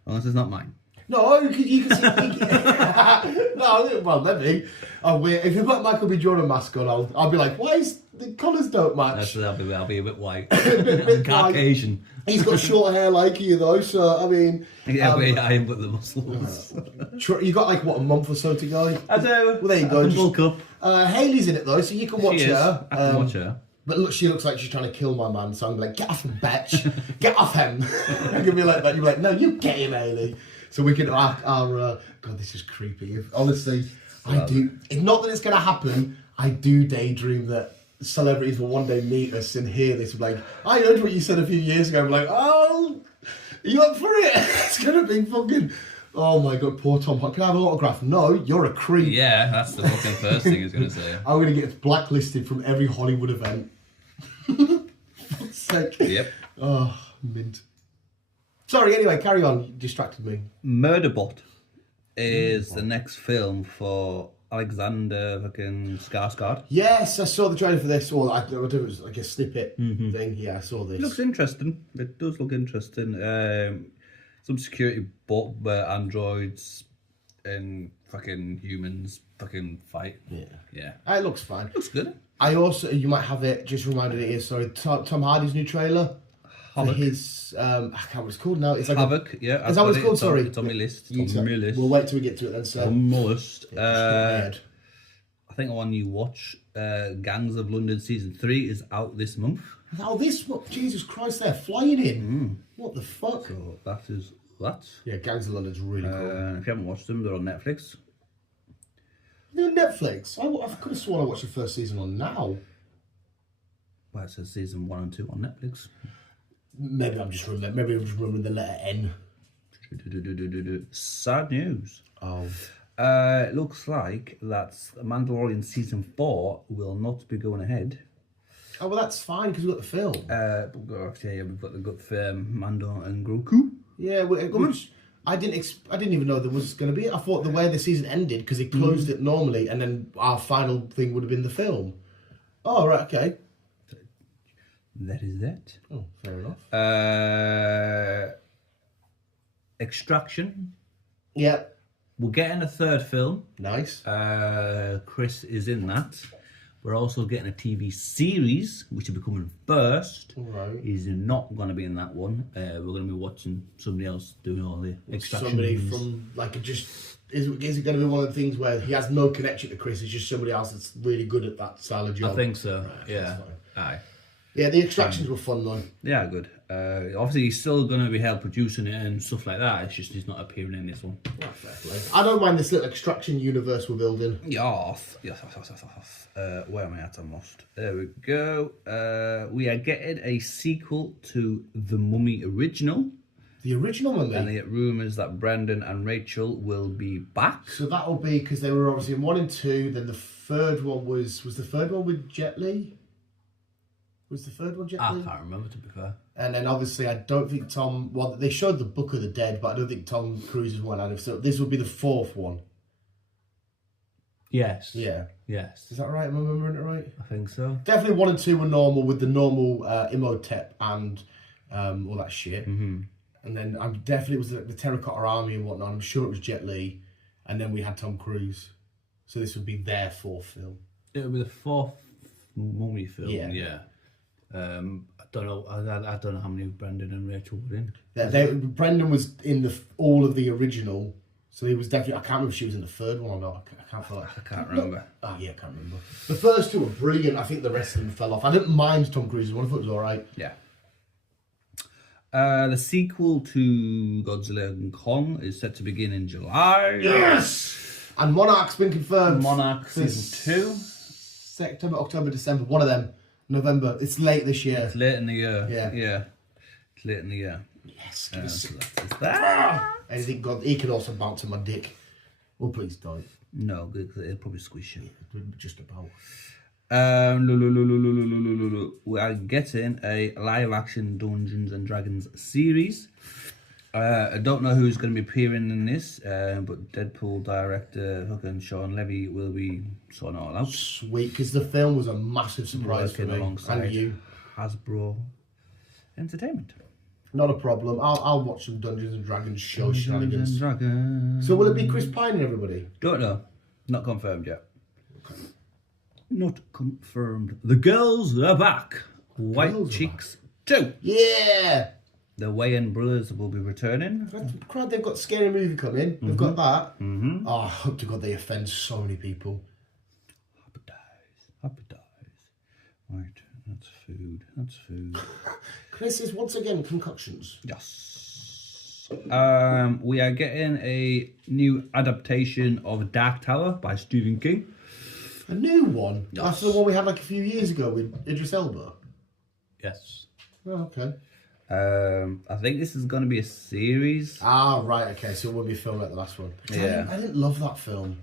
Unless it's not mine. No, you can see. No, well, maybe. Oh, if you've got Michael B. Jordan mask on, I'll be like, why is the colours don't match? I'll be a bit white. bit Caucasian. He's got short hair like you though, so I mean. Yeah, but I ain't got the muscles. You got like what, a month or so to go? I do. Well, there you go. Bulk up. Haley's in it though, so you can watch her. I can watch her. But look, she looks like she's trying to kill my man, so I'm like, get off him, bitch. Get off him. I'm gonna be like that. You'll be like, no, you get him, Haley. So we can, God, this is creepy. Honestly, I do, not that it's going to happen, I do daydream that celebrities will one day meet us and hear this. Like, I heard what you said a few years ago. I'm like, oh, are you up for it? It's going to be fucking, oh my God, poor Tom. Can I have an autograph? No, you're a creep. Yeah, that's the fucking first thing he's going to say. I'm going to get blacklisted from every Hollywood event. Fuck's sake. Yep. Oh, mint. Sorry, anyway, carry on. You distracted me. Murderbot is the next film for Alexander fucking Skarsgård. Yes, I saw the trailer for this. Well, it was like a snippet thing. Yeah, I saw this. It looks interesting. It does look interesting. Some security bot where androids and fucking humans fucking fight. Yeah. It looks fine. Looks good. I also, you might have it, just reminded it here, sorry, Tom Hardy's new trailer. For his, I can't remember what it's called now. It's like Havoc, yeah. Is that what it's called? Sorry. It's on my list. It's on my list. We'll wait till we get to it then, sir. Almost. I think on you watch Gangs of London season 3 is out this month. Oh, this one, Jesus Christ, they're flying in. What the fuck? So that is that. Yeah, Gangs of London's really cool. If you haven't watched them, they're on Netflix. They're on Netflix. I could have sworn I watched the first season on now. Well, it says season 1 and 2 on Netflix. Maybe I'm just remembering the letter N. Sad news. Oh. It looks like that Mandalorian season 4 will not be going ahead. Oh well, that's fine because we've got the film. We've got the good film Mando and Grogu. Yeah, which I didn't even know there was going to be. I thought the way the season ended because it closed it normally, and then our final thing would have been the film. Oh right, okay. That is that. Oh, fair enough. Extraction. Yeah. We're getting a third film. Nice. Chris is in that. We're also getting a TV series, which will be coming first. Right. He's not going to be in that one. We're going to be watching somebody else doing all the extractions. Somebody from is it going to be one of the things where he has no connection to Chris? It's just somebody else that's really good at that style of job. I think so. Right, yeah. Aye. Yeah, the extractions were fun though. Yeah, good. Obviously, he's still going to be help producing it and stuff like that. It's just he's not appearing in this one. Oh, fair play. I don't mind this little extraction universe we're building. Yes. Where am I at? I'm lost. There we go. We are getting a sequel to The Mummy Original. The original one, And they get rumours that Brendan and Rachel will be back. So that'll be because they were obviously in 1 and 2. Then the third one was the third one with Jet Li? Was the third one Jet Li? I can't remember, to be fair. And then obviously I don't think Tom... Well, they showed the Book of the Dead, but I don't think Tom Cruise is one out of... So this will be the fourth one. Yes. Yeah. Yes. Is that right? Am I remembering it right? I think so. Definitely 1 and 2 were normal with the normal Imhotep and all that shit. Mm-hmm. And then I'm definitely was the Terracotta Army and whatnot. I'm sure it was Jet Li. And then we had Tom Cruise. So this would be their fourth film. It would be the fourth Mummy film. Yeah. I don't know. I don't know how many Brendan and Rachel were in. Brendan was in all of the original. So he was definitely... I can't remember if she was in the third one or not. I can't remember. Oh, yeah, I can't remember. The first two were brilliant. I think the rest of them fell off. I didn't mind Tom Cruise's one. I thought it was all right. Yeah. The sequel to Godzilla and Kong is set to begin in July. Yes! And Monarch's been confirmed. Monarch season 2. September, October, December. One of them. November. It's late this year. It's late in the year. Yeah. It's late in the year. Yes. So that's that. Anything God, he could also bounce on my dick. Well, please don't. No, it'll probably squish you. Just about. We are getting a live action Dungeons and Dragons series. I don't know who's going to be appearing in this, but Deadpool director fucking Sean Levy will be sorting it all out. Sweet, because the film was a massive surprise for me. Alongside And you. Hasbro Entertainment. Not a problem. I'll watch some Dungeons and Dragons show shenanigans. Dungeons and Dragons. So will it be Chris Pine and everybody? Don't know. Not confirmed yet. Not confirmed. The girls are back. White Chicks 2. Yeah! The Wayans brothers will be returning. Crowd, they've got Scary Movie coming. They've got that. Mm-hmm. Oh, I hope to God they offend so many people. Happy days. Right, that's food. Chris is once again concoctions. Yes. We are getting a new adaptation of Dark Tower by Stephen King. A new one? Yes. After the one we had like a few years ago with Idris Elba? Yes. Oh, okay. I think this is going to be a series. Ah, right, okay, so it won't be a film like the last one. Yeah. I didn't love that film.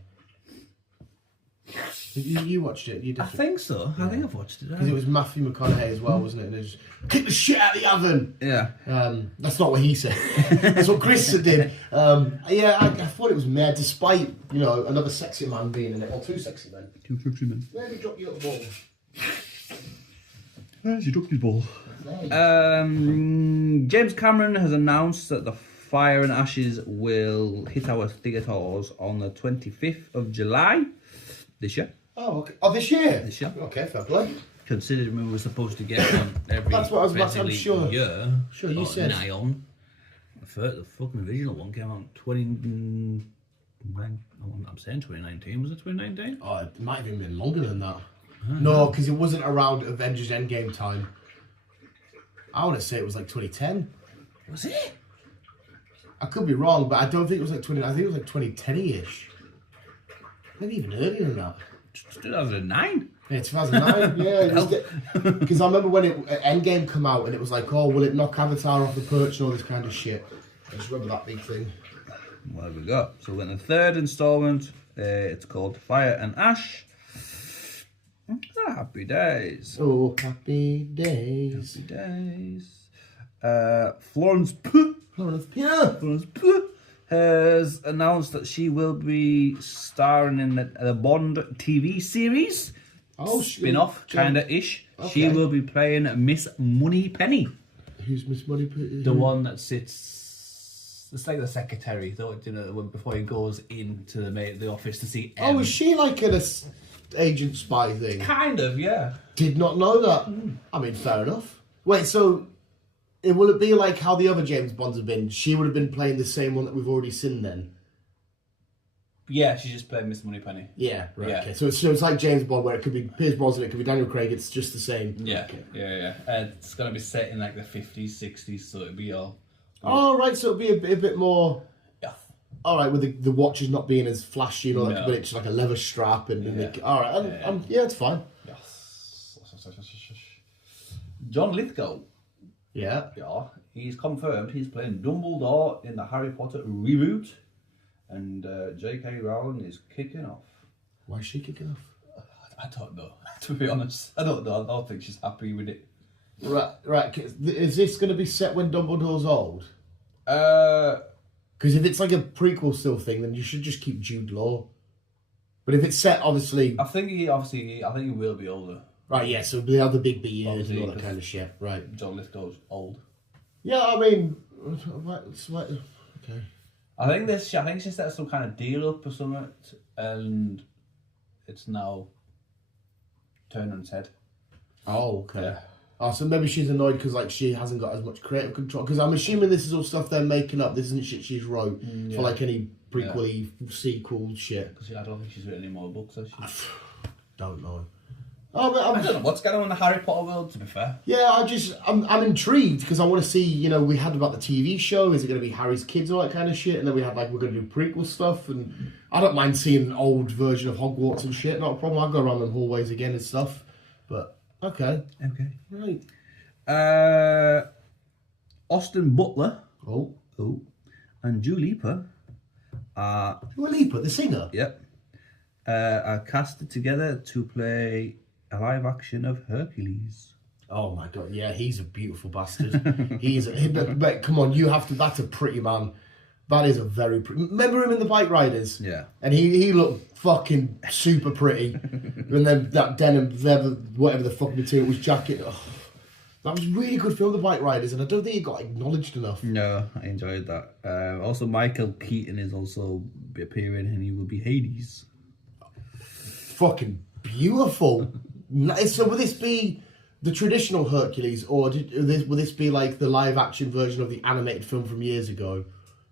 You watched it, you did. I think so. Yeah. I think I've watched it. Because it was Matthew McConaughey as well, wasn't it? And it just kick the shit out of the oven. Yeah. That's not what he said. That's what Chris did. Yeah, I thought it was mad, despite another sexy man being in it, or two sexy men. Where did you drop your ball? Where's your ducky ball? James Cameron has announced that The Fire and Ashes will hit our theatres on the 25th of July this year. Oh, okay. Oh, this year? This year. Okay, fair play. Considering we were supposed to get one every That's what I was about to say, I'm sure. year. Sure, you said. Nigh on. The fucking original one came out 2019. I'm saying 2019. Was it 2019? Oh, it might have even been longer than that. No, because it wasn't around Avengers Endgame time. I want to say it was like 2010. Was it? I could be wrong, but I don't think it was like 20. I think it was like 2010-ish. Maybe even earlier than that. 2009. Yeah, 2009. Yeah, because I remember when Endgame came out and it was like, oh, will it knock Avatar off the perch and all this kind of shit. I just remember that big thing. What have we got? So we're getting the third installment. It's called Fire and Ash. Happy days. Oh, happy days. Happy days. Florence Pugh. Florence Pugh. Florence Pugh has announced that she will be starring in the Bond TV series. Oh, spin-off, kind of ish. Okay. She will be playing Miss Moneypenny. Who's Miss Moneypenny? The one that sits. It's like the secretary, though. You know, before he goes into the office to see. Oh, is she like an agent spy thing? Kind of, yeah. Did not know that. I mean, fair enough. Wait, so will it be like how the other James Bonds have been? She would have been playing the same one that we've already seen then? Yeah, she's just playing Miss Moneypenny. Yeah, right. Yeah. Okay. So it's like James Bond, where it could be Pierce Brosnan, it could be Daniel Craig. It's just the same. Yeah, Okay. yeah. It's gonna be set in like the 50s, 60s, so it'll be all. Oh, right. So it'll be a bit more. Yeah. All right, with the watches not being as flashy, you know, like, No. but it's like a leather strap and Yeah. all right. Yeah, it's fine. Yes. John Lithgow. Yeah. Yeah, he's confirmed he's playing Dumbledore in the Harry Potter reboot, and J.K. Rowling is kicking off. Why is she kicking off? I don't know, to be honest. I don't know. I don't think she's happy with it. Right. Is this going to be set when Dumbledore's old? Uh, Because if it's like a prequel still thing, then you should just keep Jude Law. But if it's set, obviously... I think he will be older. Right, yeah, so they'll have the big years and all Obviously, that kind of shit. Right. John Lithgow's old. Yeah, I mean... Okay. I think she set some kind of deal up or something, and it's now turned on its head. Oh, okay. Yeah. Oh, so maybe she's annoyed because like she hasn't got as much creative control. Because I'm assuming this is all stuff they're making up. This isn't shit she's wrote Yeah. for like any prequel-y sequel shit. Because I don't think she's written any more books, has she? Don't know. Oh, but I don't know what's going on in the Harry Potter world, to be fair. yeah, I'm intrigued because I want to see, you know, we had about the TV show, is it going to be Harry's kids or that kind of shit? And then we had like, we're going to do prequel stuff, and I don't mind seeing an old version of Hogwarts and shit, not a problem. I'll go around them hallways again and stuff. But, okay. Okay. Right. Austin Butler Oh. and Dua Lipa Dua Lipa, the singer? are casted together to play a live action of Hercules. Oh my god, yeah, he's a beautiful bastard. But come on, that's a pretty man. That is a very pretty. Remember him in the Bike Riders? Yeah. And he looked fucking super pretty. And then that denim, leather, whatever the fuck material was, jacket. Oh, that was a really good film, The Bike Riders, and I don't think it got acknowledged enough. No, I enjoyed that. Also, Michael Keaton is also appearing, and he will be Hades. Fucking beautiful. So will this be the traditional Hercules, or will this be like the live action version of the animated film from years ago?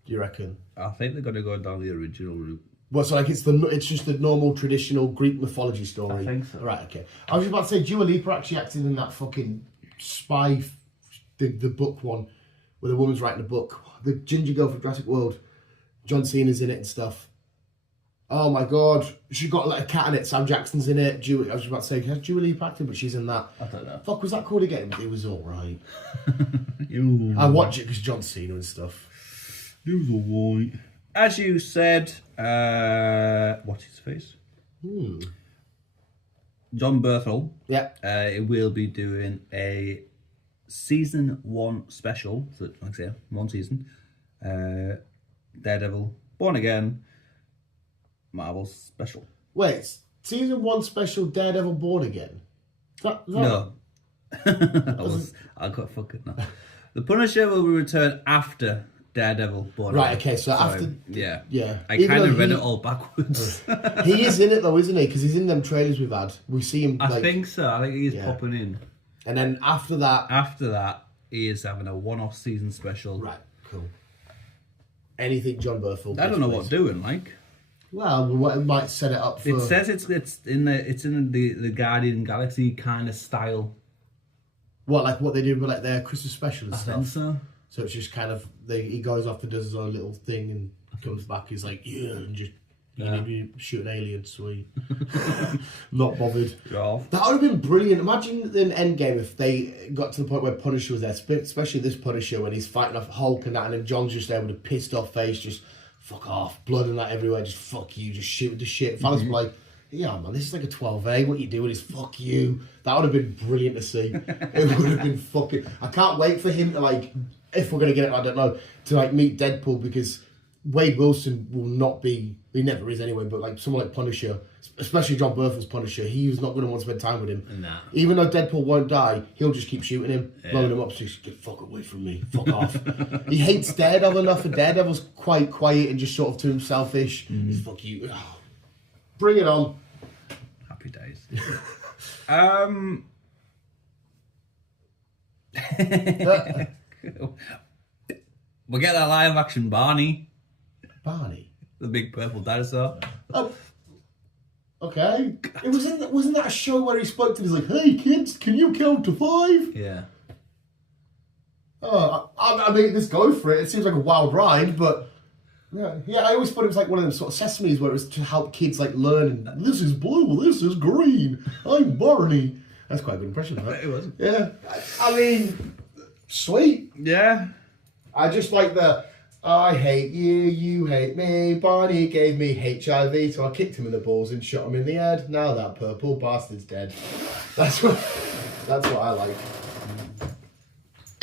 Do you reckon? I think they're going to go down the original route. Well, so like it's just the normal traditional Greek mythology story. I think so. Right, okay. I was about to say Dua Lipa actually acted in that fucking spy, the book one, where the woman's writing a book. The ginger girl from Jurassic World. John Cena's in it and stuff. Oh my god, she got like a cat in it. Sam Jackson's in it. I was about to say, has Dua Lipa acted, but she's in that. I don't know. Fuck, was that called again? It was all right. I watch it because John Cena and stuff. It was alright. As you said, what's his face? John Berthel. Yeah. It will be doing a season 1 special. So, like I say, 1 season. Daredevil, Born Again, Marvel special. Wait, season 1 special Daredevil Born Again? No. I got fucking no. The Punisher will return after Daredevil Born Right, Again. okay, so after... Yeah. Yeah. I Even kind though of read it all backwards. He is in it though, isn't he? Because he's in them trailers we've had. We see him I think so. I think he is Yeah. popping in. And then after that... After that, he is having a one-off season special. Right, cool. Anything John Berthel. I don't know what doing, like. Well, what it might set it up for... It says it's in the Guardian Galaxy kind of style. What they do with like their Christmas special and I stuff? think so. So it's just kind of... he goes off and does his own little thing and comes back, he's like, yeah, and just... You shoot an alien, sweet. Not bothered. Yeah. That would have been brilliant. Imagine in Endgame if they got to the point where Punisher was there, especially this Punisher when he's fighting off Hulk and that, and then John's just there with a pissed off face, just fuck off, blood and that everywhere, just fuck you, just shoot the shit. Fellas were like, yeah, man, this is like a 12A. What you doing is fuck you. That would have been brilliant to see. It would have been fucking. I can't wait for him to like, if we're gonna get it, I don't know, to like meet Deadpool, because Wade Wilson will not be. He never is anyway. But like someone like Punisher, especially John Bernthald's Punisher, he's not going to want to spend time with him. Nah. Even though Deadpool won't die, he'll just keep shooting him, blowing him up. So just get fuck away from me, fuck off. He hates Daredevil enough, and Daredevil's quite quiet and just sort of to himselfish. He's fuck you. Bring it on. Happy days. We get that live action Barney, the big purple dinosaur. Oh, okay. It wasn't that a show where he spoke to them? He's like, "Hey kids, can you count to 5?" Yeah. Oh, I mean, let's go for it. It seems like a wild ride, but yeah. I always thought it was like one of them sort of Sesames where it was to help kids like learn. And this is blue, this is green. I'm Barney. That's quite a good impression, right? It was. Yeah. I mean, sweet. Yeah. I just like the I hate you, you hate me. Barney gave me HIV, so I kicked him in the balls and shot him in the head. Now that purple bastard's dead. That's what I like.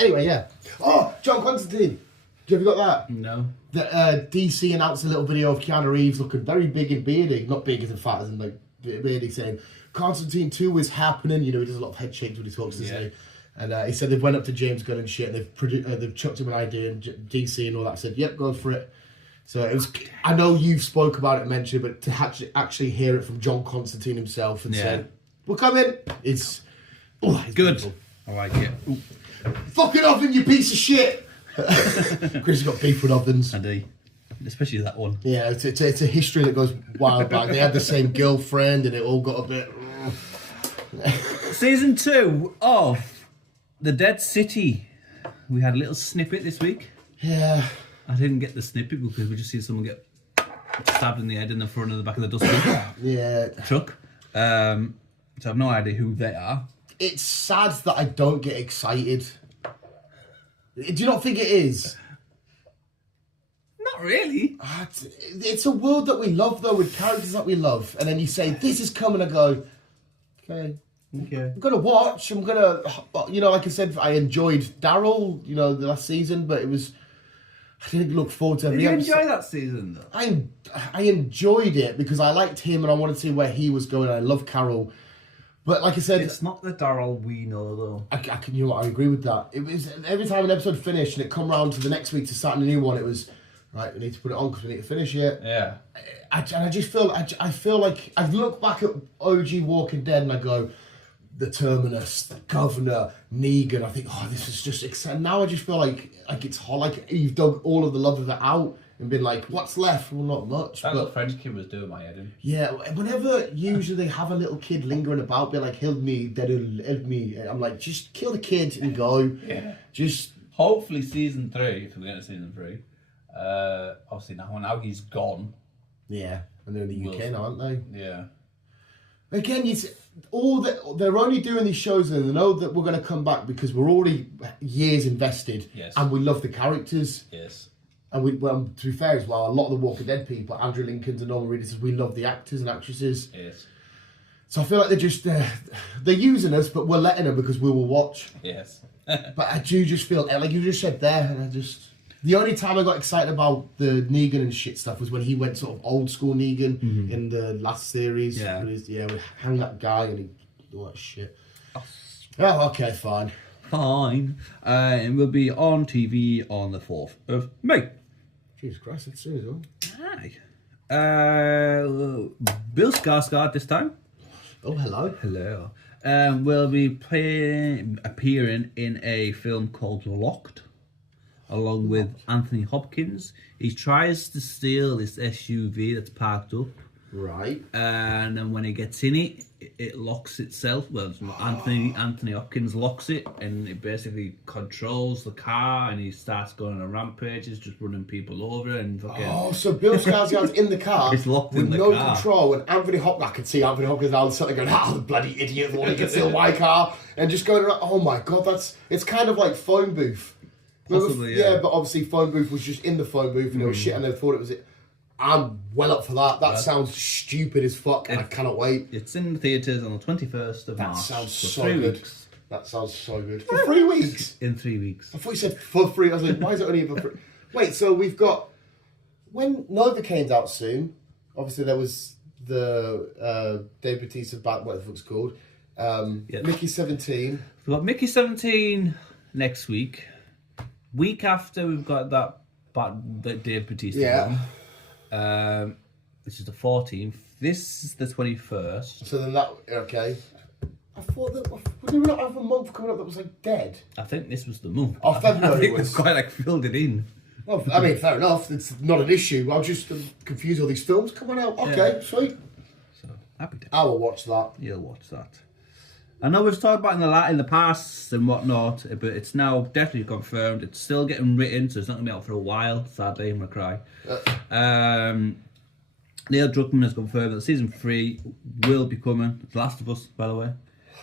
Anyway, yeah. Oh, John Constantine. Have you got that? No. The DC announced a little video of Keanu Reeves looking very big and beardy. Not big as in fat, as in like beardy, saying Constantine 2 is happening. You know, he does a lot of head shakes when he talks, doesn't he? And he said they've went up to James Gunn and shit, and they've chucked him an idea, and DC and all that said, yep, go for it. So it was. I know you've spoke about it, mentioned, but to actually hear it from John Constantine himself and say, we're coming, it's good. Beautiful. I like it. Ooh. Fucking oven, you piece of shit. Chris has got beef with ovens. I do. Especially that one. Yeah, it's a history that goes wild back. They had the same girlfriend, and it all got a bit. Season 2 of The Dead City. We had a little snippet this week. Yeah. I didn't get the snippet because we just seen someone get stabbed in the head in the front and the back of the dustbin. Yeah. Truck. So I have no idea who they are. It's sad that I don't get excited. Do you not think it is? Not really. It's a world that we love, though, with characters that we love. And then you say, this is coming, and go, okay. I'm going to watch. I'm going to, like I said, I enjoyed Daryl, the last season, but I didn't look forward to every episode. Did you enjoy that season, though? I enjoyed it because I liked him and I wanted to see where he was going. I love Carol. But like I said, it's not the Daryl we know, though. I agree with that. It was every time an episode finished and it come round to the next week to start a new one, it was, right, we need to put it on because we need to finish it. Yeah. I just feel, I feel like, I look back at OG Walking Dead and I go, the Terminus, the Governor, Negan. I think, this is just exciting. Now I just feel like it's hot. Like you've dug all of the love of it out and been like, what's left? Well, not much. That little French kid was doing my head in. Yeah, whenever usually they have a little kid lingering about, being like, help me, help me. I'm like, just kill the kid and go. Yeah. Just hopefully season 3, if we get to season 3. Obviously now he's gone. Yeah, and they're in the UK now, aren't they? Yeah. Again, they're only doing these shows and they know that we're going to come back because we're already years invested. Yes. And we love the characters. Yes. And to be fair as well, a lot of the Walking Dead people, Andrew Lincoln's and Norman Reedus, we love the actors and actresses. Yes. So I feel like they're using us, but we're letting them because we will watch. Yes. But I do just feel, like you just said there, and the only time I got excited about the Negan and shit stuff was when he went sort of old school Negan in the last series. Yeah. We hung that guy and he all that shit. Oh, okay, fine. And we'll be on TV on the 4th of May. Jesus Christ, that's soon as well. Hi. Bill Skarsgård this time. Oh, hello. Hello. Will be appearing in a film called Locked, along with Anthony Hopkins. He tries to steal this SUV that's parked up. Right. And then when he gets in it, it locks itself. Well, Anthony Hopkins locks it, and it basically controls the car, and he starts going on rampages, just running people over and fucking... Oh, so Bill Skarsgård's in the car it's locked with in the no car. Control, and Anthony Hopkins, I could see Anthony Hopkins now suddenly going, the bloody idiot, the one who can steal my car, and just going around, oh my God, it's kind of like Phone Booth. Possibly, yeah. But obviously, phone booth was just in the phone booth, and it was shit, and they thought it was it. I'm well up for that. That sounds stupid as fuck, and I cannot wait. It's in the theatres on the 21st of March. That sounds for so 3 good. weeks. That sounds so good. For 3 weeks? In 3 weeks. I thought you said for free. I was like, why is it only for free? Wait, so we've got... When Novocaine's out soon, obviously there was the Dave Bautista, whatever the fuck's called. Mickey 17. We've got Mickey 17 next week. Week after, we've got that Dave Bautista one. Which is the 14th. This is the 21st. So then that... Okay. I thought that... Did we not have a month coming up that was like dead? I think this was the month. Oh, February I think was. they've quite like filled it in. Well, I mean, fair enough. It's not an issue. I'm just confused. All these films coming out. Okay, sweet. So happy to. I will watch that. You'll watch that. I know we've talked about it in the past and whatnot, but it's now definitely confirmed. It's still getting written, so it's not going to be out for a while. Sadly, I'm going to cry. Neil Druckmann has confirmed that season 3 will be coming. It's Last of Us, by the way.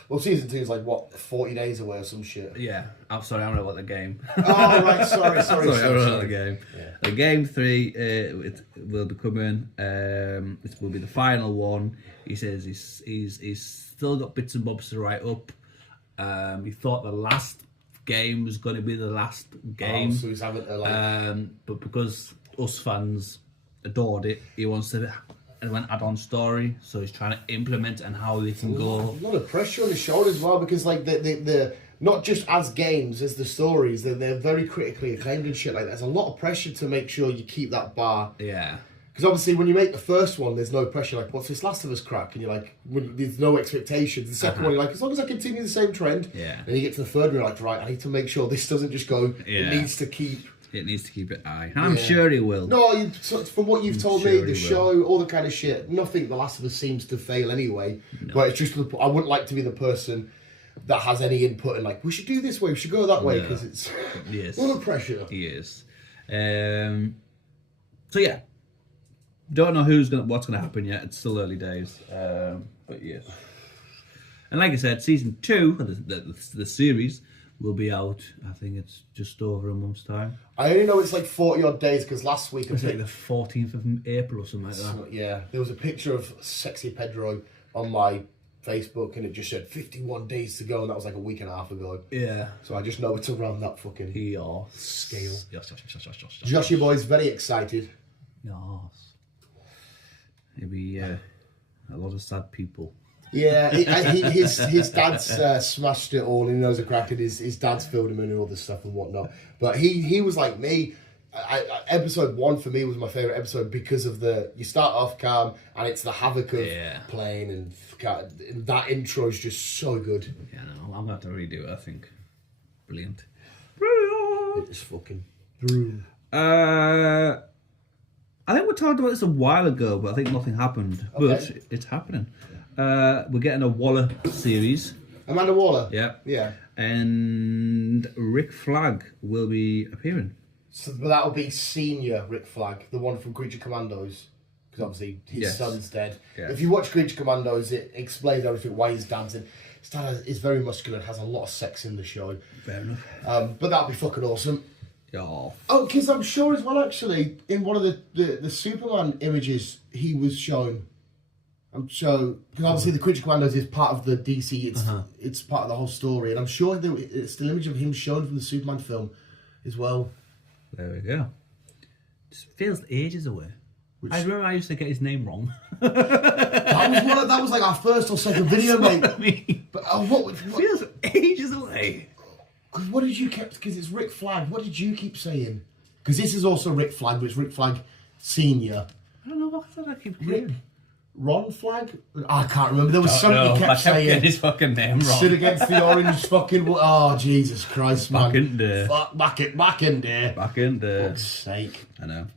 Well, season 2 is like, what, 40 days away or some shit? Yeah. I'm sorry, I don't know about the game. Oh, right, sorry. I don't know about the game. Yeah. The game 3 it will be coming. It will be the final one. He says he's still got bits and bobs to write up. He thought the last game was going to be the last game. Oh, so he's having to like... But because us fans adored it, he wants to an add-on story, so he's trying to implement and how they can go. A lot of pressure on his shoulders as well, because like the not just as games as the stories, they're very critically acclaimed and shit like that. There's a lot of pressure to make sure you keep that bar. Yeah. Because obviously when you make the first one, there's no pressure. Like, what's this Last of Us crack? And you're like, there's no expectations. The second one, you're like, as long as I continue the same trend. Yeah. And you get to the third one, you're like, right, I need to make sure this doesn't just go. Yeah. It needs to keep. It needs to keep it high. I'm sure he will. No, from what you've told sure me, he the will. show, all the kind of shit, nothing The Last of Us seems to fail anyway. No. But it's just, I wouldn't like to be the person that has any input and like, we should do this way, we should go that way, because it's Yes. a lot of pressure. He is. So yeah, don't know what's gonna happen yet. It's still early days, but yes. And like I said, season 2 of the series will be out. I think it's just over a month's time. I only know it's like 40 odd days because last week It's like the 14th of April or something like that. Yeah, there was a picture of sexy Pedro on my Facebook and it just said 51 days to go, and that was like a week and a half ago. Yeah. So I just know it's around that fucking scale. Yes. Joshy boy's very excited. Yes. It'll be a lot of sad people. Yeah, his dad's smashed it all. He knows a crack, and his dad's filled him in and all this stuff and whatnot. But he was like me. Episode 1 for me was my favourite episode because of you start off calm and it's the havoc of playing, and that intro is just so good. Yeah, no, I'm going to have to redo it, I think. Brilliant. It's fucking brilliant. I think we talked about this a while ago, but I think nothing happened. But it's happening. We're getting a Waller series. Amanda Waller? Yeah. Yeah. And Rick Flag will be appearing. So that'll be senior Rick Flag, the one from Creature Commandos. Because obviously his son's dead. Yeah. If you watch Creature Commandos, it explains everything, why he's dancing. His dad is very muscular, has a lot of sex in the show. Fair enough. But that'll be fucking awesome. Yeah. Oh, because I'm sure as well, actually, in one of the Superman images, he was shown. I'm sure, because obviously the Creature Commandos is part of the DC, it's part of the whole story, and I'm sure it's the image of him shown from the Superman film as well. There we go. Just feels ages away. I remember I used to get his name wrong. That was like our first or second video, mate. I mean, But what feels ages away. Because what did you keep? Because it's Rick Flag. What did you keep saying? Because this is also Rick Flag, but it's Rick Flag Senior. I don't know what I keep hearing. Ron Flag? I can't remember. There was something you kept I kept saying. getting his fucking name wrong. Sit against the orange fucking. Oh Jesus Christ, man! Back in there. Fuck, back in there. Back in there. Fuck's sake. I know.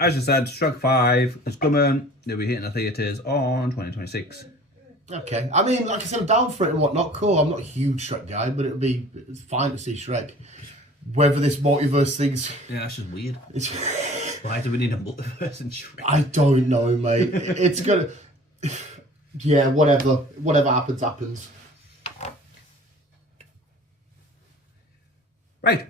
As I said, Shrug 5 is coming. They'll be hitting the theatres on 2026. Okay. I mean, like I said, I'm down for it and whatnot. Cool. I'm not a huge Shrek guy, but it's fine to see Shrek. Whether this multiverse thing's... Yeah, that's just weird. Why do we need a multiverse in Shrek? I don't know, mate. It's gonna... Yeah, whatever. Whatever happens, happens. Right.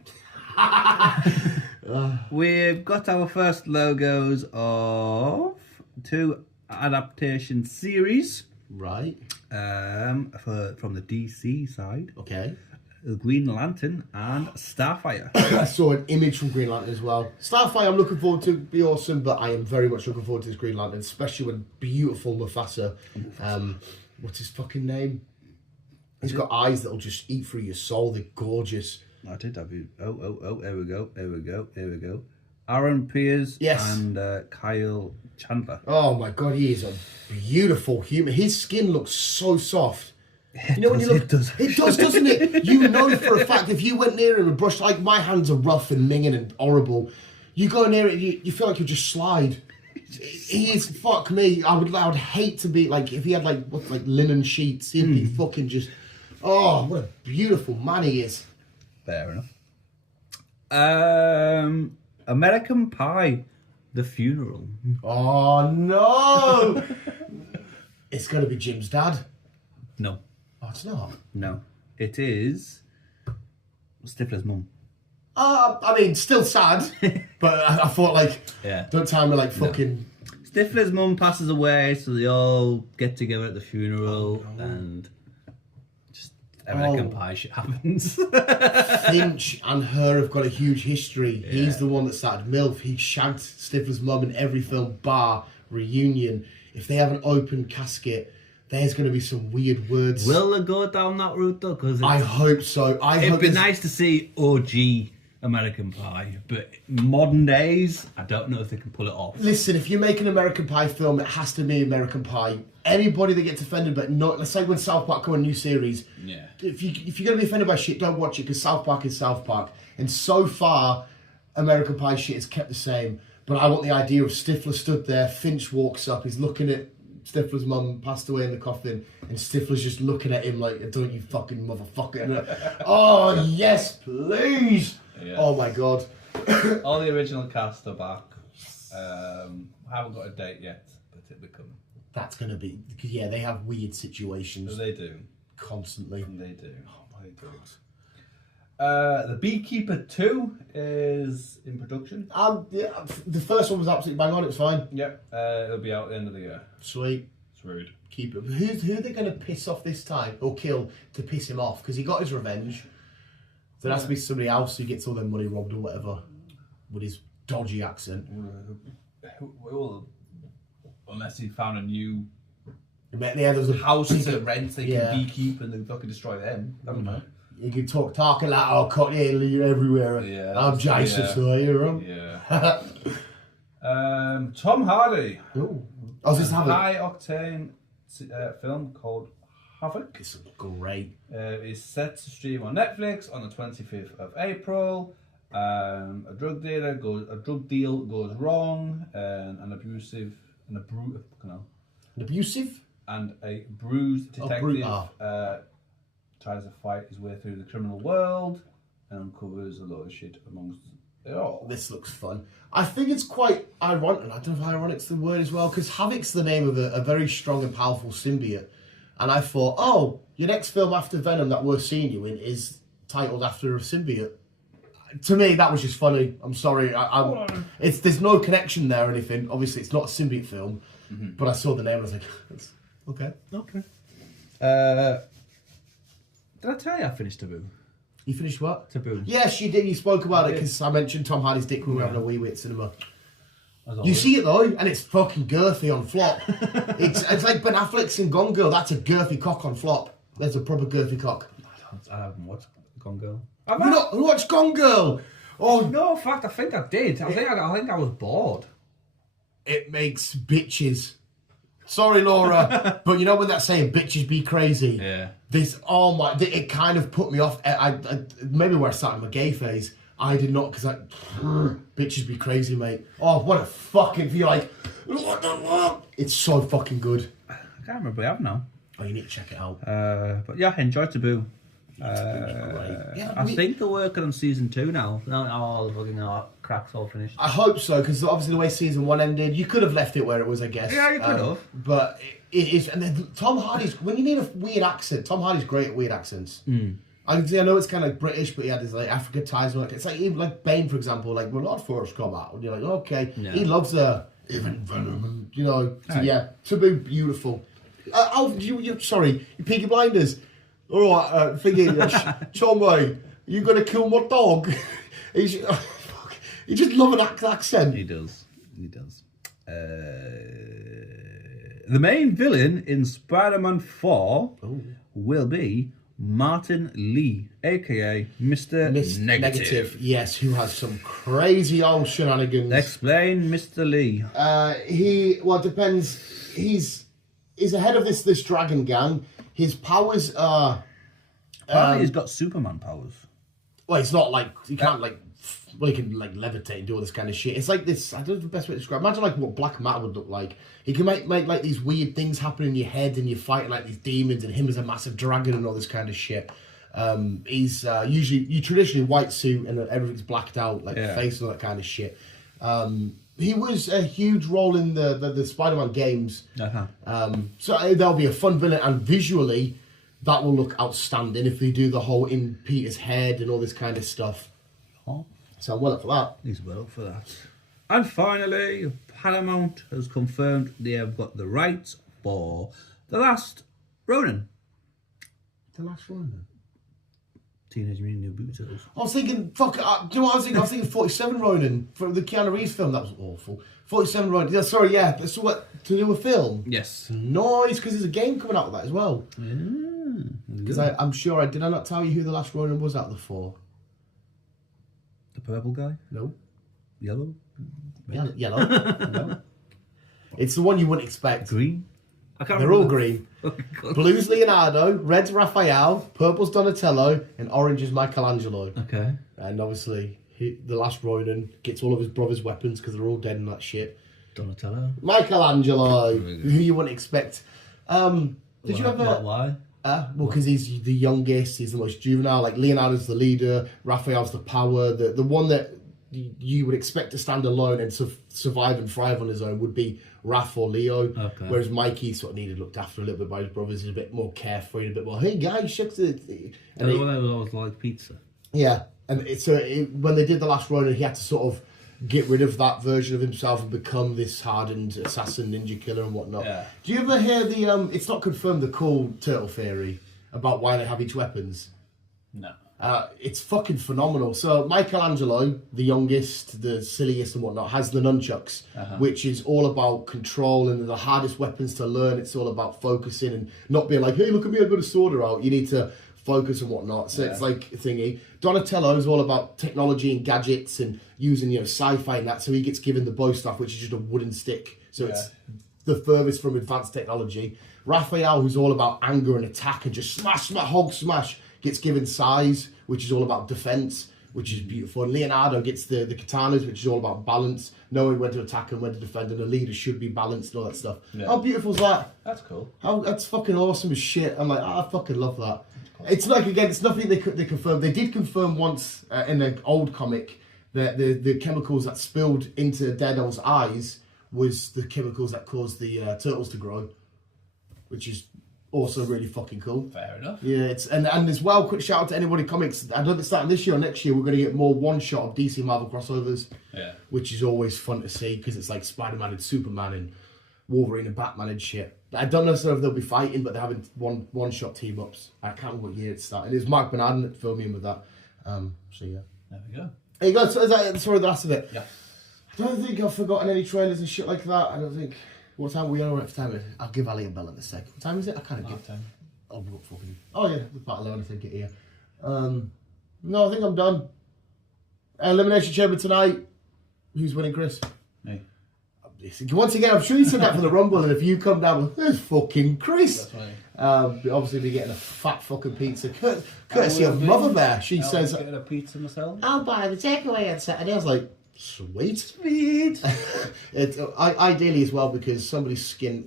We've got our first logos of 2 adaptation series. Right. From the DC side. Okay. Green Lantern and Starfire. I saw an image from Green Lantern as well. Starfire I'm looking forward to, be awesome, but I am very much looking forward to this Green Lantern, especially when beautiful Mufasa, what's his fucking name? He's got eyes that'll just eat through your soul. They're gorgeous. I did have you. Oh, here we go. Aaron Piers and Kyle Chandler. Oh my god, he is a beautiful human. His skin looks so soft. You know when you look, it does, doesn't it? You know for a fact if you went near him and brushed, like my hands are rough and minging and horrible. You go near it, you feel like you just slide. He is, fuck me. I would hate to be like, if he had like linen sheets, he'd be fucking just. Oh, what a beautiful man he is. Fair enough. American Pie, The Funeral. Oh no! It's gonna be Jim's dad. No. Oh, it's not. No. It is Stifler's mum. I mean, still sad, but I thought like, don't tell me like fucking. Stifler's mum passes away, so they all get together at the funeral, and just American Pie shit happens. Finch and her have got a huge history. Yeah. He's the one that started MILF. He shagged Stifler's mum in every film, bar Reunion. If they have an open casket, there's going to be some weird words. Will they go down that route though? Because I hope so. It'd be nice to see OG American Pie, but modern days, I don't know if they can pull it off. Listen, if you make an American Pie film, it has to be American Pie. Anybody that gets offended, but not, let's say when South Park come a new series, if you're going to be offended by shit, don't watch it, because South Park is South Park. And so far, American Pie shit is kept the same. But I want the idea of Stifler stood there, Finch walks up, he's looking at Stifler's mum, passed away in the coffin, and Stifler's just looking at him like, don't you fucking motherfucker. And oh, yes, please. Yeah. Oh, my God. All the original cast are back. Haven't got a date yet, but it'll be coming. That's going to be... Yeah, they have weird situations. They do. Constantly. They do. Oh, my God. The Beekeeper 2 is in production. Yeah, the first one was absolutely bang on, it was fine. Yep, it'll be out at the end of the year. Sweet. Sweet. Keep it. Who are they going to piss off this time, or kill, to piss him off? Because he got his revenge. There has to be somebody else who gets all their money robbed or whatever, with his dodgy accent. Unless he found a new there's a house to rent, they can beekeep and they fucking destroy them. I don't know. You can talking like, oh, cut you're everywhere. Yeah, I'm Jason, so you're Yeah. Tom Hardy. Oh, this high octane film called Havoc. It's great. It's set to stream on Netflix on the 25th of April. A drug deal goes wrong, and a bruised detective tries to fight his way through the criminal world and uncovers a lot of shit amongst it all. This looks fun. I think it's quite ironic, and I don't know if ironic's the word as well, because Havoc's the name of a very strong and powerful symbiote. And I thought, oh, your next film after Venom that we're seeing you in is titled after a symbiote. To me, that was just funny. I'm sorry. There's no connection there or anything. Obviously, it's not a symbiote film. Mm-hmm. But I saw the name and I was like, okay. Did I tell you I finished Taboo? You finished what? Taboo. Yes, you did. You spoke about it because I mentioned Tom Hardy's dick when we were having a wee at cinema. You see it though, and it's fucking girthy on flop. it's like Ben Affleck's in Gone Girl. That's a girthy cock on flop. There's a proper girthy cock. I haven't watched Gone Girl. Have you not watched Gone Girl? Oh no, in fact, I think I did. I think I was bored. It makes bitches. Sorry, Laura, but you know when that saying "bitches be crazy." Yeah. It kind of put me off. I maybe where I started my gay phase. I did not, because bitches be crazy, mate. Oh, what a fucking feel like. What the fuck? It's so fucking good. I can't remember we have now. Oh, you need to check it out. But yeah, enjoy Taboo. I think they're working on season 2 now. All the fucking cracks all finished. I hope so, because obviously the way season 1 ended, you could have left it where it was, I guess. Yeah, you could have. But it is, and then Tom Hardy's, when you need a weird accent, Tom Hardy's great at weird accents. I know it's kind of like British, but he had his like African ties. It's like even like Bane, for example. Like when Lord Forrest come out, and you're like, okay, he loves even Venom, and you know, to be beautiful. Sorry, you Peaky Blinders. All right, thinking, Tommy, you gonna kill my dog? He just love an accent. He does. The main villain in Spider-Man 4 will be Martin Lee, aka Mr. Negative. Yes, who has some crazy old shenanigans. Explain Mr. Lee. It depends. He's the head of this dragon gang. His powers are. Apparently, he's got Superman powers. Well, it's not like he can't he can like levitate and do all this kind of shit. It's like this. I don't know the best way to describe. Imagine like what Black Matter would look like. He can make like these weird things happen in your head, and you're fighting like these demons, and him as a massive dragon and all this kind of shit. He's usually traditionally white suit, and everything's blacked out, like face and all that kind of shit. He was a huge role in the Spider-Man games. So that'll be a fun villain, and visually, that will look outstanding if they do the whole in Peter's head and all this kind of stuff. So I'm well up for that. He's well up for that. And finally, Paramount has confirmed they have got the rights for The Last Ronin. The Last Ronin? Teenage Mutant Ninja Turtles. I was thinking, do you know what I was thinking? I was thinking 47 Ronin, for the Keanu Reeves film. That was awful. 47 Ronin. Yeah, sorry, yeah. So what, to do a film? Yes. Nice, because there's a game coming out with that as well. Because I'm sure did I not tell you who The Last Ronin was out of the 4? The purple guy? No. Yellow? Yellow. No. It's the one you wouldn't expect. Green? I can't They're remember. all green. Blue's Leonardo, red's Raphael, purple's Donatello, and orange is Michelangelo. Okay. And obviously, the Last Ronin gets all of his brother's weapons because they're all dead and that shit. Donatello. Michelangelo, who you wouldn't expect. Did you ever? Why? Well, because he's the youngest, he's the most juvenile. Like Leonardo's the leader, Raphael's the power. The one that you would expect to stand alone and survive and thrive on his own would be Raph or Leo. Okay. Whereas Mikey sort of needed looked after a little bit by his brothers. He's a bit more carefree, a bit more, hey guys, shucks it. And the one that was always like pizza. Yeah, and when they did The Last Ronin, he had to sort of get rid of that version of himself and become this hardened assassin, ninja killer and whatnot. Yeah. Do you ever hear the, it's not confirmed, the cool turtle theory about why they have each weapons? No. It's fucking phenomenal. So Michelangelo, the youngest, the silliest and whatnot, has the nunchucks, which is all about control and the hardest weapons to learn. It's all about focusing and not being like, hey, look at me, I've got a sword out. You need to focus and whatnot. So it's like a thingy. Donatello is all about technology and gadgets and using, sci-fi and that. So he gets given the bow staff, which is just a wooden stick. So it's the furthest from advanced technology. Raphael, who's all about anger and attack and just smash, hog smash, gets given size, which is all about defense, which is beautiful. And Leonardo gets the katanas, which is all about balance, knowing when to attack and when to defend, and a leader should be balanced and all that stuff. Yeah. How beautiful is that? That's cool. That's fucking awesome as shit. I'm like, I fucking love that. It's like, again, it's nothing they confirmed. They did confirm once in an old comic that the chemicals that spilled into Daredevil's eyes was the chemicals that caused the turtles to grow, which is also really fucking cool. Fair enough. Yeah, and as well, quick shout out to Anybody Comics. I know that starting this year or next year, we're going to get more one-shot of DC Marvel crossovers. Yeah. Which is always fun to see because it's like Spider-Man and Superman and Wolverine and Batman and shit. I don't know if they'll be fighting, but they're having one-shot team-ups. I can't remember what year it started. It was Mark Bernardin that filmed me with that. So yeah. There we go. There you go. So sorry, the last of it. Yeah. I don't think I've forgotten any trailers and shit like that. I don't think... What time are we on? Time? I'll give Ali a bell in a sec. What time is it? I can't give time. Oh, what fucking... Oh yeah, about 11 I think it here. No, I think I'm done. Elimination Chamber tonight. Who's winning, Chris? Me. Once again, I'm sure you said that for the Rumble, and if you come down with, there's fucking Chris. That's right. Obviously, be getting a fat fucking pizza. Courtesy of Mother Bear. She says... I'll get a pizza myself. I'll buy the takeaway on Saturday. I was like... Sweet. Ideally as well because somebody's skin,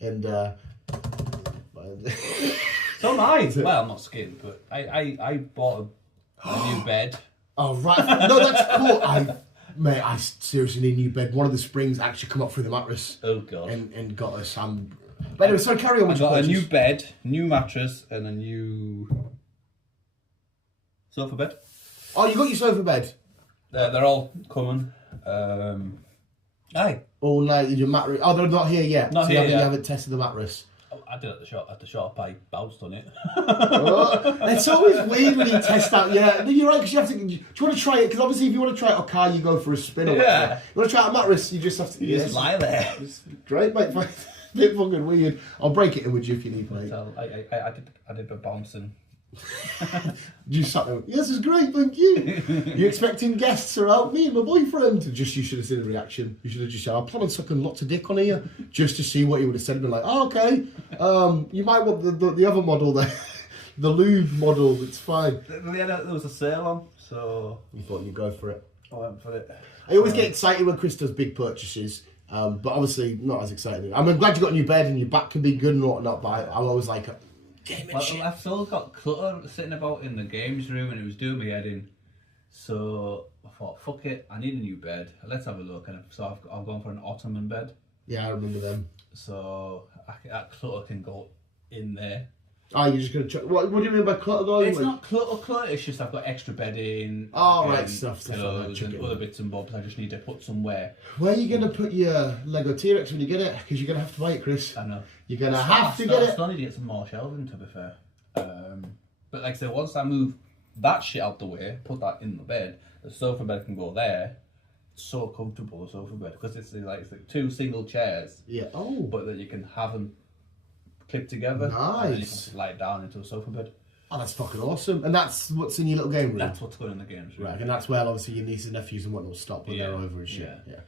and so am I. Well, not skin, but I bought a new bed. Oh right, no, that's cool. Mate, I seriously need a new bed. One of the springs actually come up through the mattress. Oh god. And got us some. But anyway, sorry, carry on. I got a new bed, new mattress, and a new sofa bed. Oh, you got your sofa bed? They're all coming. Aye. All night, your mattress. Oh, they're not here yet. Not so here you yet. haven't tested the mattress. I did at the shop. At the shop, I bounced on it. It's always weird when you test out. Yeah, no, you're right, because you have to. Do you want to try it? Because obviously, if you want to try out a car, you go for a spin or whatever. You want to try out a mattress, you just have to. You just lie there. It's great, mate. Bit fucking weird. I'll break it in with you if you need, mate. So I did a bouncing. You sat there. Yes, it's great, thank you. You're expecting guests around me and my boyfriend. Just you should have seen the reaction. You should have just said, "I'm planning sucking lots of dick on here," just to see what he would have said. Been like, "Oh, okay. You might want the other model there, the lube model. It's fine." There was a sale on, so You thought you'd go for it. I went for it. I always get excited when Chris does big purchases, but obviously not as excited. I'm glad you got a new bed and your back can be good and whatnot, but I'm always like, gaming Well, shit. I've still got clutter sitting about in the games room, and it was doing me head in. So I thought, fuck it, I need a new bed. Let's have a look. And so I've gone for an ottoman bed. Yeah, I remember them. So that clutter can go in there. Oh, you're just going to check. What do you mean by clutter though? It's Like- not clutter. It's just I've got extra bedding. Oh, and right, stuff like that, pillows and chicken. other bits and bobs. I just need to put somewhere. Where are you going to put your Lego T-Rex when you get it? Because you're going to have to buy it, Chris. I know. You're going to have to get I it. still need to get some more shelving, to be fair. But like I said, once I move that shit out the way, put that in the bed, the sofa bed can go there. It's so comfortable, the sofa bed, because it's like two single chairs, Yeah. Oh. but then you can have them clipped together. And then you Nice. can lie down into a sofa bed. Oh, that's fucking awesome. And that's what's in your little game room. That's what's going in the games. Right, and that's where obviously your nieces and nephews and whatnot stop when Yeah, they're over and shit. yeah. Yeah.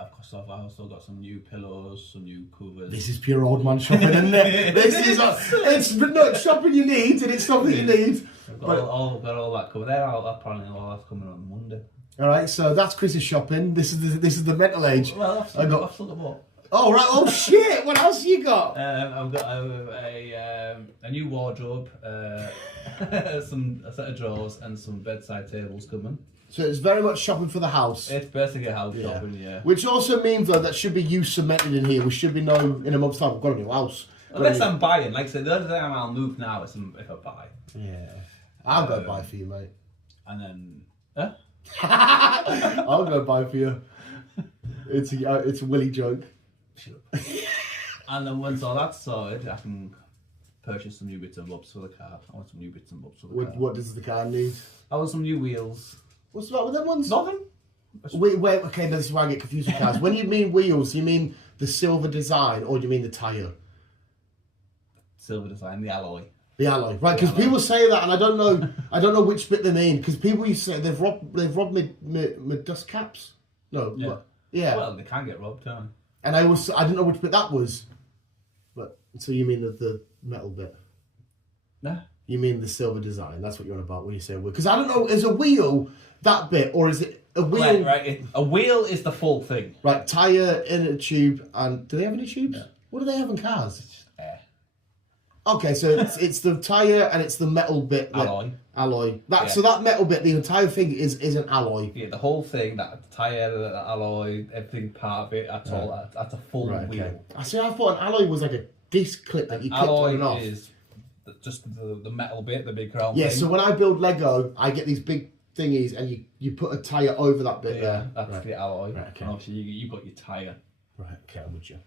I've also got some new pillows, some new covers. This is pure old man shopping, isn't it? This is it's not shopping you need, and it's something you need. I've got all that covered there. Apparently all that's coming on Monday. All right, so that's Chris's shopping. This is the mental age. Well, I've still got more. Oh right, oh shit! What else you got? I've got a new wardrobe, a set of drawers, and some bedside tables coming. So it's very much shopping for the house. It's basically house shopping, yeah. Which also means though that should be you cemented in here. We should be known in a month's time. We've got a new house. Unless I'm buying, like I said, the other time I'll move now is if I buy. Yeah, I'll go buy for you, mate. And then, huh? I'll go buy for you. It's a Willy joke. Shut up. And then once all that's sorted, I can purchase some new bits and bobs for the car. I want some new bits and bobs for the car. What does the car need? I want some new wheels. What's the matter with them ones? Nothing. Wait, okay, no, this is why I get confused with cars. When you mean wheels, you mean the silver design or do you mean the tyre? Silver design, the alloy. The alloy, right? Because people say that, and I don't know which bit they mean. Because people used to say they've robbed me dust caps. No, Yeah. what? Yeah. Well, they can get robbed, can't And I didn't know which bit that was. But so you mean the metal bit? they? Nah. You mean the silver design? That's what you're on about when you say wheel. Because I don't know, is a wheel that bit or is it a wheel? Right. A wheel is the full thing. Right, tyre, inner tube, and do they have any tubes? Yeah. What do they have in cars? Just air. Okay, so it's the tyre and it's the metal bit. Alloy. So that metal bit, the entire thing is an alloy. Yeah, the whole thing, that tyre, the alloy, everything part of it, that's all. That's a full Right, wheel. okay. I see. I thought an alloy was like a disc clip that you clipped on and Alloy off. is just the metal bit, the big round Yeah. thing. So when I build Lego, I get these big thingies, and you put a tyre over that bit Yeah, there. that's Right. the alloy. Right, okay. And obviously you've got your tyre. Right. Okay, I'm with you.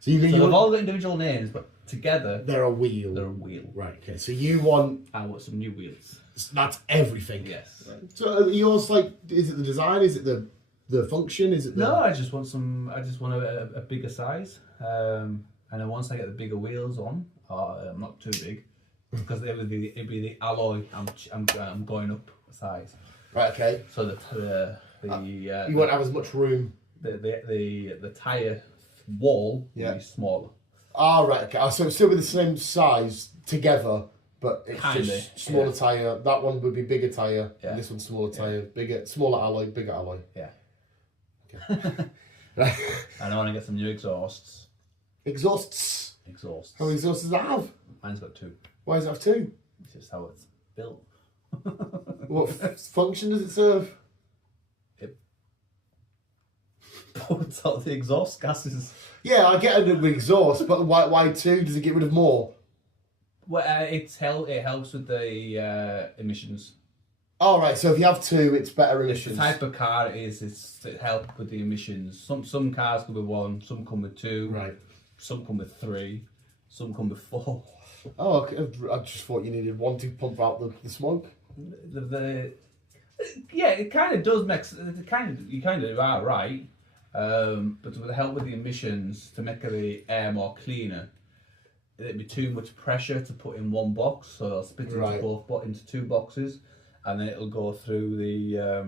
So So they've all got individual names, but together they're a wheel. they're a wheel. Right. Okay. So you want I want some new wheels. that's everything. Yes. So yours like is it the design? Is it the function? Is it the No, I just want a bigger size. And then once I get the bigger wheels on, not too big, because it'd be the alloy. I'm going up a size. Right. Okay. So you won't have as much room. the tire wall will be smaller. Ah, right. Okay. So it'll still be the same size together, but it's Kinda, just smaller yeah. tyre. That one would be bigger tyre, Yeah. and this one's smaller tyre. Smaller alloy, bigger alloy. Yeah. Right. And I want to get some new exhausts. Exhausts. How many exhausts does that have? Mine's got 2. Why does it have two? It's just how it's built. What function does it serve? Puts out the exhaust gases. Yeah, I get an exhaust, but why two? Does it get rid of more? Well, it helps with the emissions. All right. So if you have two, it's better The emissions. type of car it is, it's to help with the emissions. Some cars come with 1, some come with 2, Right. some come with 3, some come with 4. Oh, okay. I just thought you needed one to pump out the smoke. Yeah, it kind of does make. You kind of are right, but with the help with the emissions to make the air more cleaner, it'd be too much pressure to put in one box, so they'll split it Right. into 2 boxes, and then it'll go through the.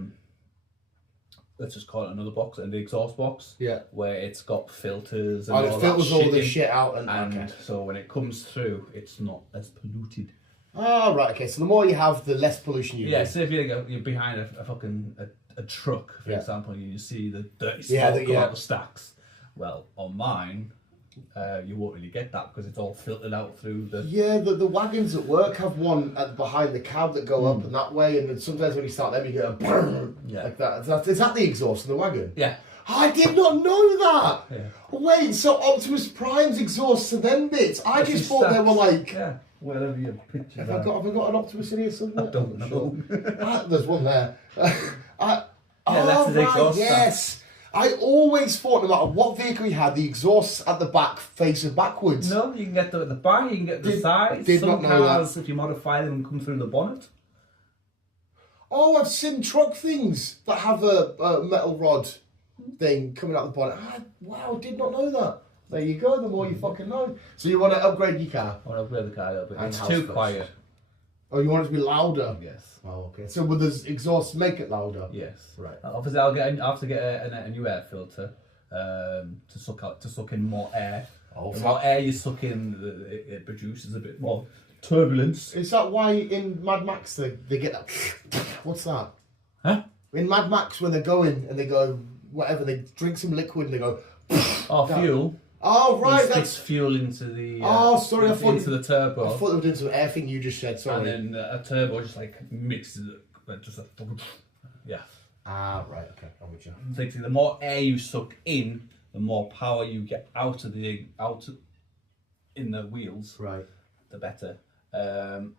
Let's just call it another box, and the exhaust box. Yeah. Where it's got filters and And all it that filters all shit the in, shit out and okay. so when it comes through, it's not as polluted. Oh, right, okay. So the more you have, the less pollution you Yeah, get. so if you're behind a fucking a truck, for Yeah. example, and you see the dirty smoke Yeah, come out the stacks. Well, on mine, you won't really get that because it's all filtered out through the. Yeah, the wagons at work have one behind the cab that go up and that way, and then sometimes when you start them, you get a brrrr, Yeah. like that. Is that the exhaust of the wagon? Yeah. I did not know that! Yeah. Wait, so Optimus Prime's exhaust to them bits? I just thought they were like... Yeah, whatever your picture. Have I got an Optimus in here somewhere? I don't know. There's one there. that's his exhaust yes. I always thought no matter what vehicle you had, the exhausts at the back facing backwards. No, you can get them at the back, you can get the sides. did Some not know cars, if you modify them, come through the bonnet. Oh, I've seen truck things that have a metal rod thing coming out the bonnet. Wow, did not know that. There you go, the more you fucking know. So you want to upgrade your car? I want to upgrade the car a little bit. And It's house too first. quiet. Oh, you want it to be louder? Yes. Oh, okay. So would the exhaust make it louder? Yes. Right. Obviously, I'll have to get a new air filter to suck in more air. Oh, the more air you suck in, it produces a bit more turbulence. Is that why in Mad Max they get that? What's that? Huh? In Mad Max when they're going and they go whatever, they drink some liquid and they go. Or fuel. Oh right, It that's. sticks fuel into the. Sorry, I thought into the turbo. I thought they were doing some air thing you just said. Sorry. And then a turbo just like mixes it, like just yeah. Ah right, okay, I'm with you. Basically, the more air you suck in, the more power you get out in the wheels, Right. the better. And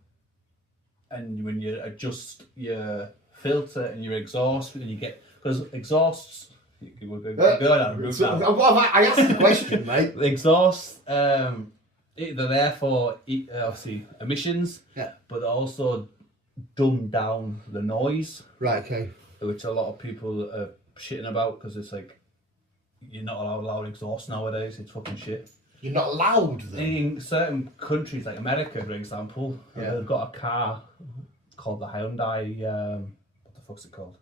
when you adjust your filter and your exhaust, and you get because exhausts. We're going down a route now. I asked the question, mate. The exhaust, they're there for obviously emissions, Yeah. but they also dumb down the noise, Right, okay. which a lot of people are shitting about because it's like you're not allowed loud exhaust nowadays. It's fucking shit. You're not allowed then. In certain countries, like America, for example, Yeah. they've got a car called the Hyundai. What the fuck's it called?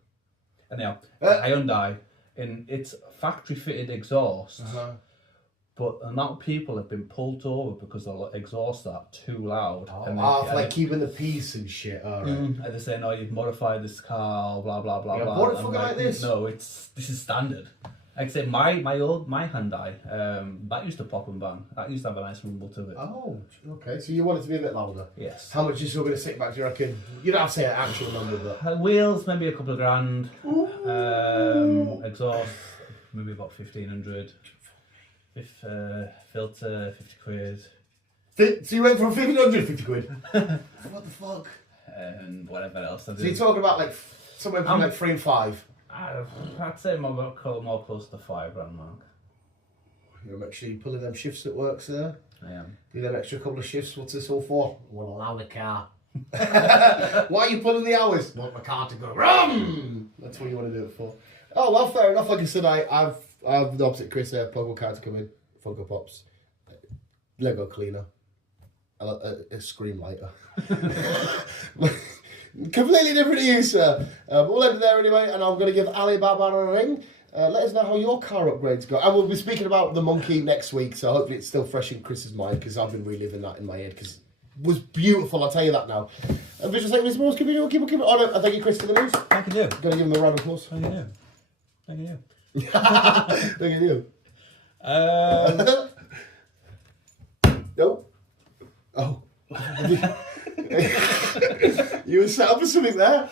Anyhow, the Hyundai. In its factory fitted exhaust, but the amount of people have been pulled over because the exhausts are too loud. Like keeping the peace and shit. All right. And they're saying, "Oh, you've modified this car, blah blah blah Yeah, blah." bought it I'm fucking like this? No, this is standard. Like I say, my Hyundai, that used to pop and bang. That used to have a nice rumble to it. Oh, okay. So you want it to be a bit louder. Yes. How much is still going to sit back? Do you reckon? You don't have to say an actual number, but Wheels, maybe a couple of grand. Exhaust, maybe about 1,500. Filter, 50 quid. So you went from 1,550 quid. What the fuck? And whatever else I So you're do. talking about like somewhere between like 3 and 5. I'd say more close to the £5 mark. You're actually pulling them shifts at work, sir. I am. Do them extra couple of shifts. What's this all for? I want to allow the car. Why are you pulling the hours? Want my car to go rum. That's what you want to do it for. Oh well, fair enough. Like I said, I've the opposite Chris there. Funko cards come in. Funko Pops. Lego cleaner. A scream lighter. Completely different to you, sir. But we'll end it there anyway, and I'm going to give Alibaba a ring. Let us know how your car upgrades go. And we'll be speaking about the monkey next week, so hopefully it's still fresh in Chris's mind, because I've been reliving that in my head, because it was beautiful, I'll tell you that now. And visual segment, Mr. Morse, keep it on. And thank you, Chris, for the news. Thank you. Going to give him a round of applause. Thank you. Thank you. Thank you. Nope. Oh. You were set up for something there.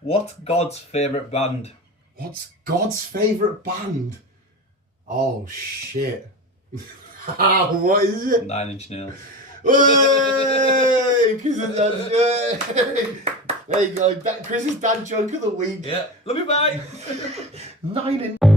What's God's favourite band? What's God's favourite band? Oh, shit. What is it? 9 Inch Nails. Hey, 'cause that's, There you go. Chris's dad joke of the week. Yeah. Love you, bye. 9 in.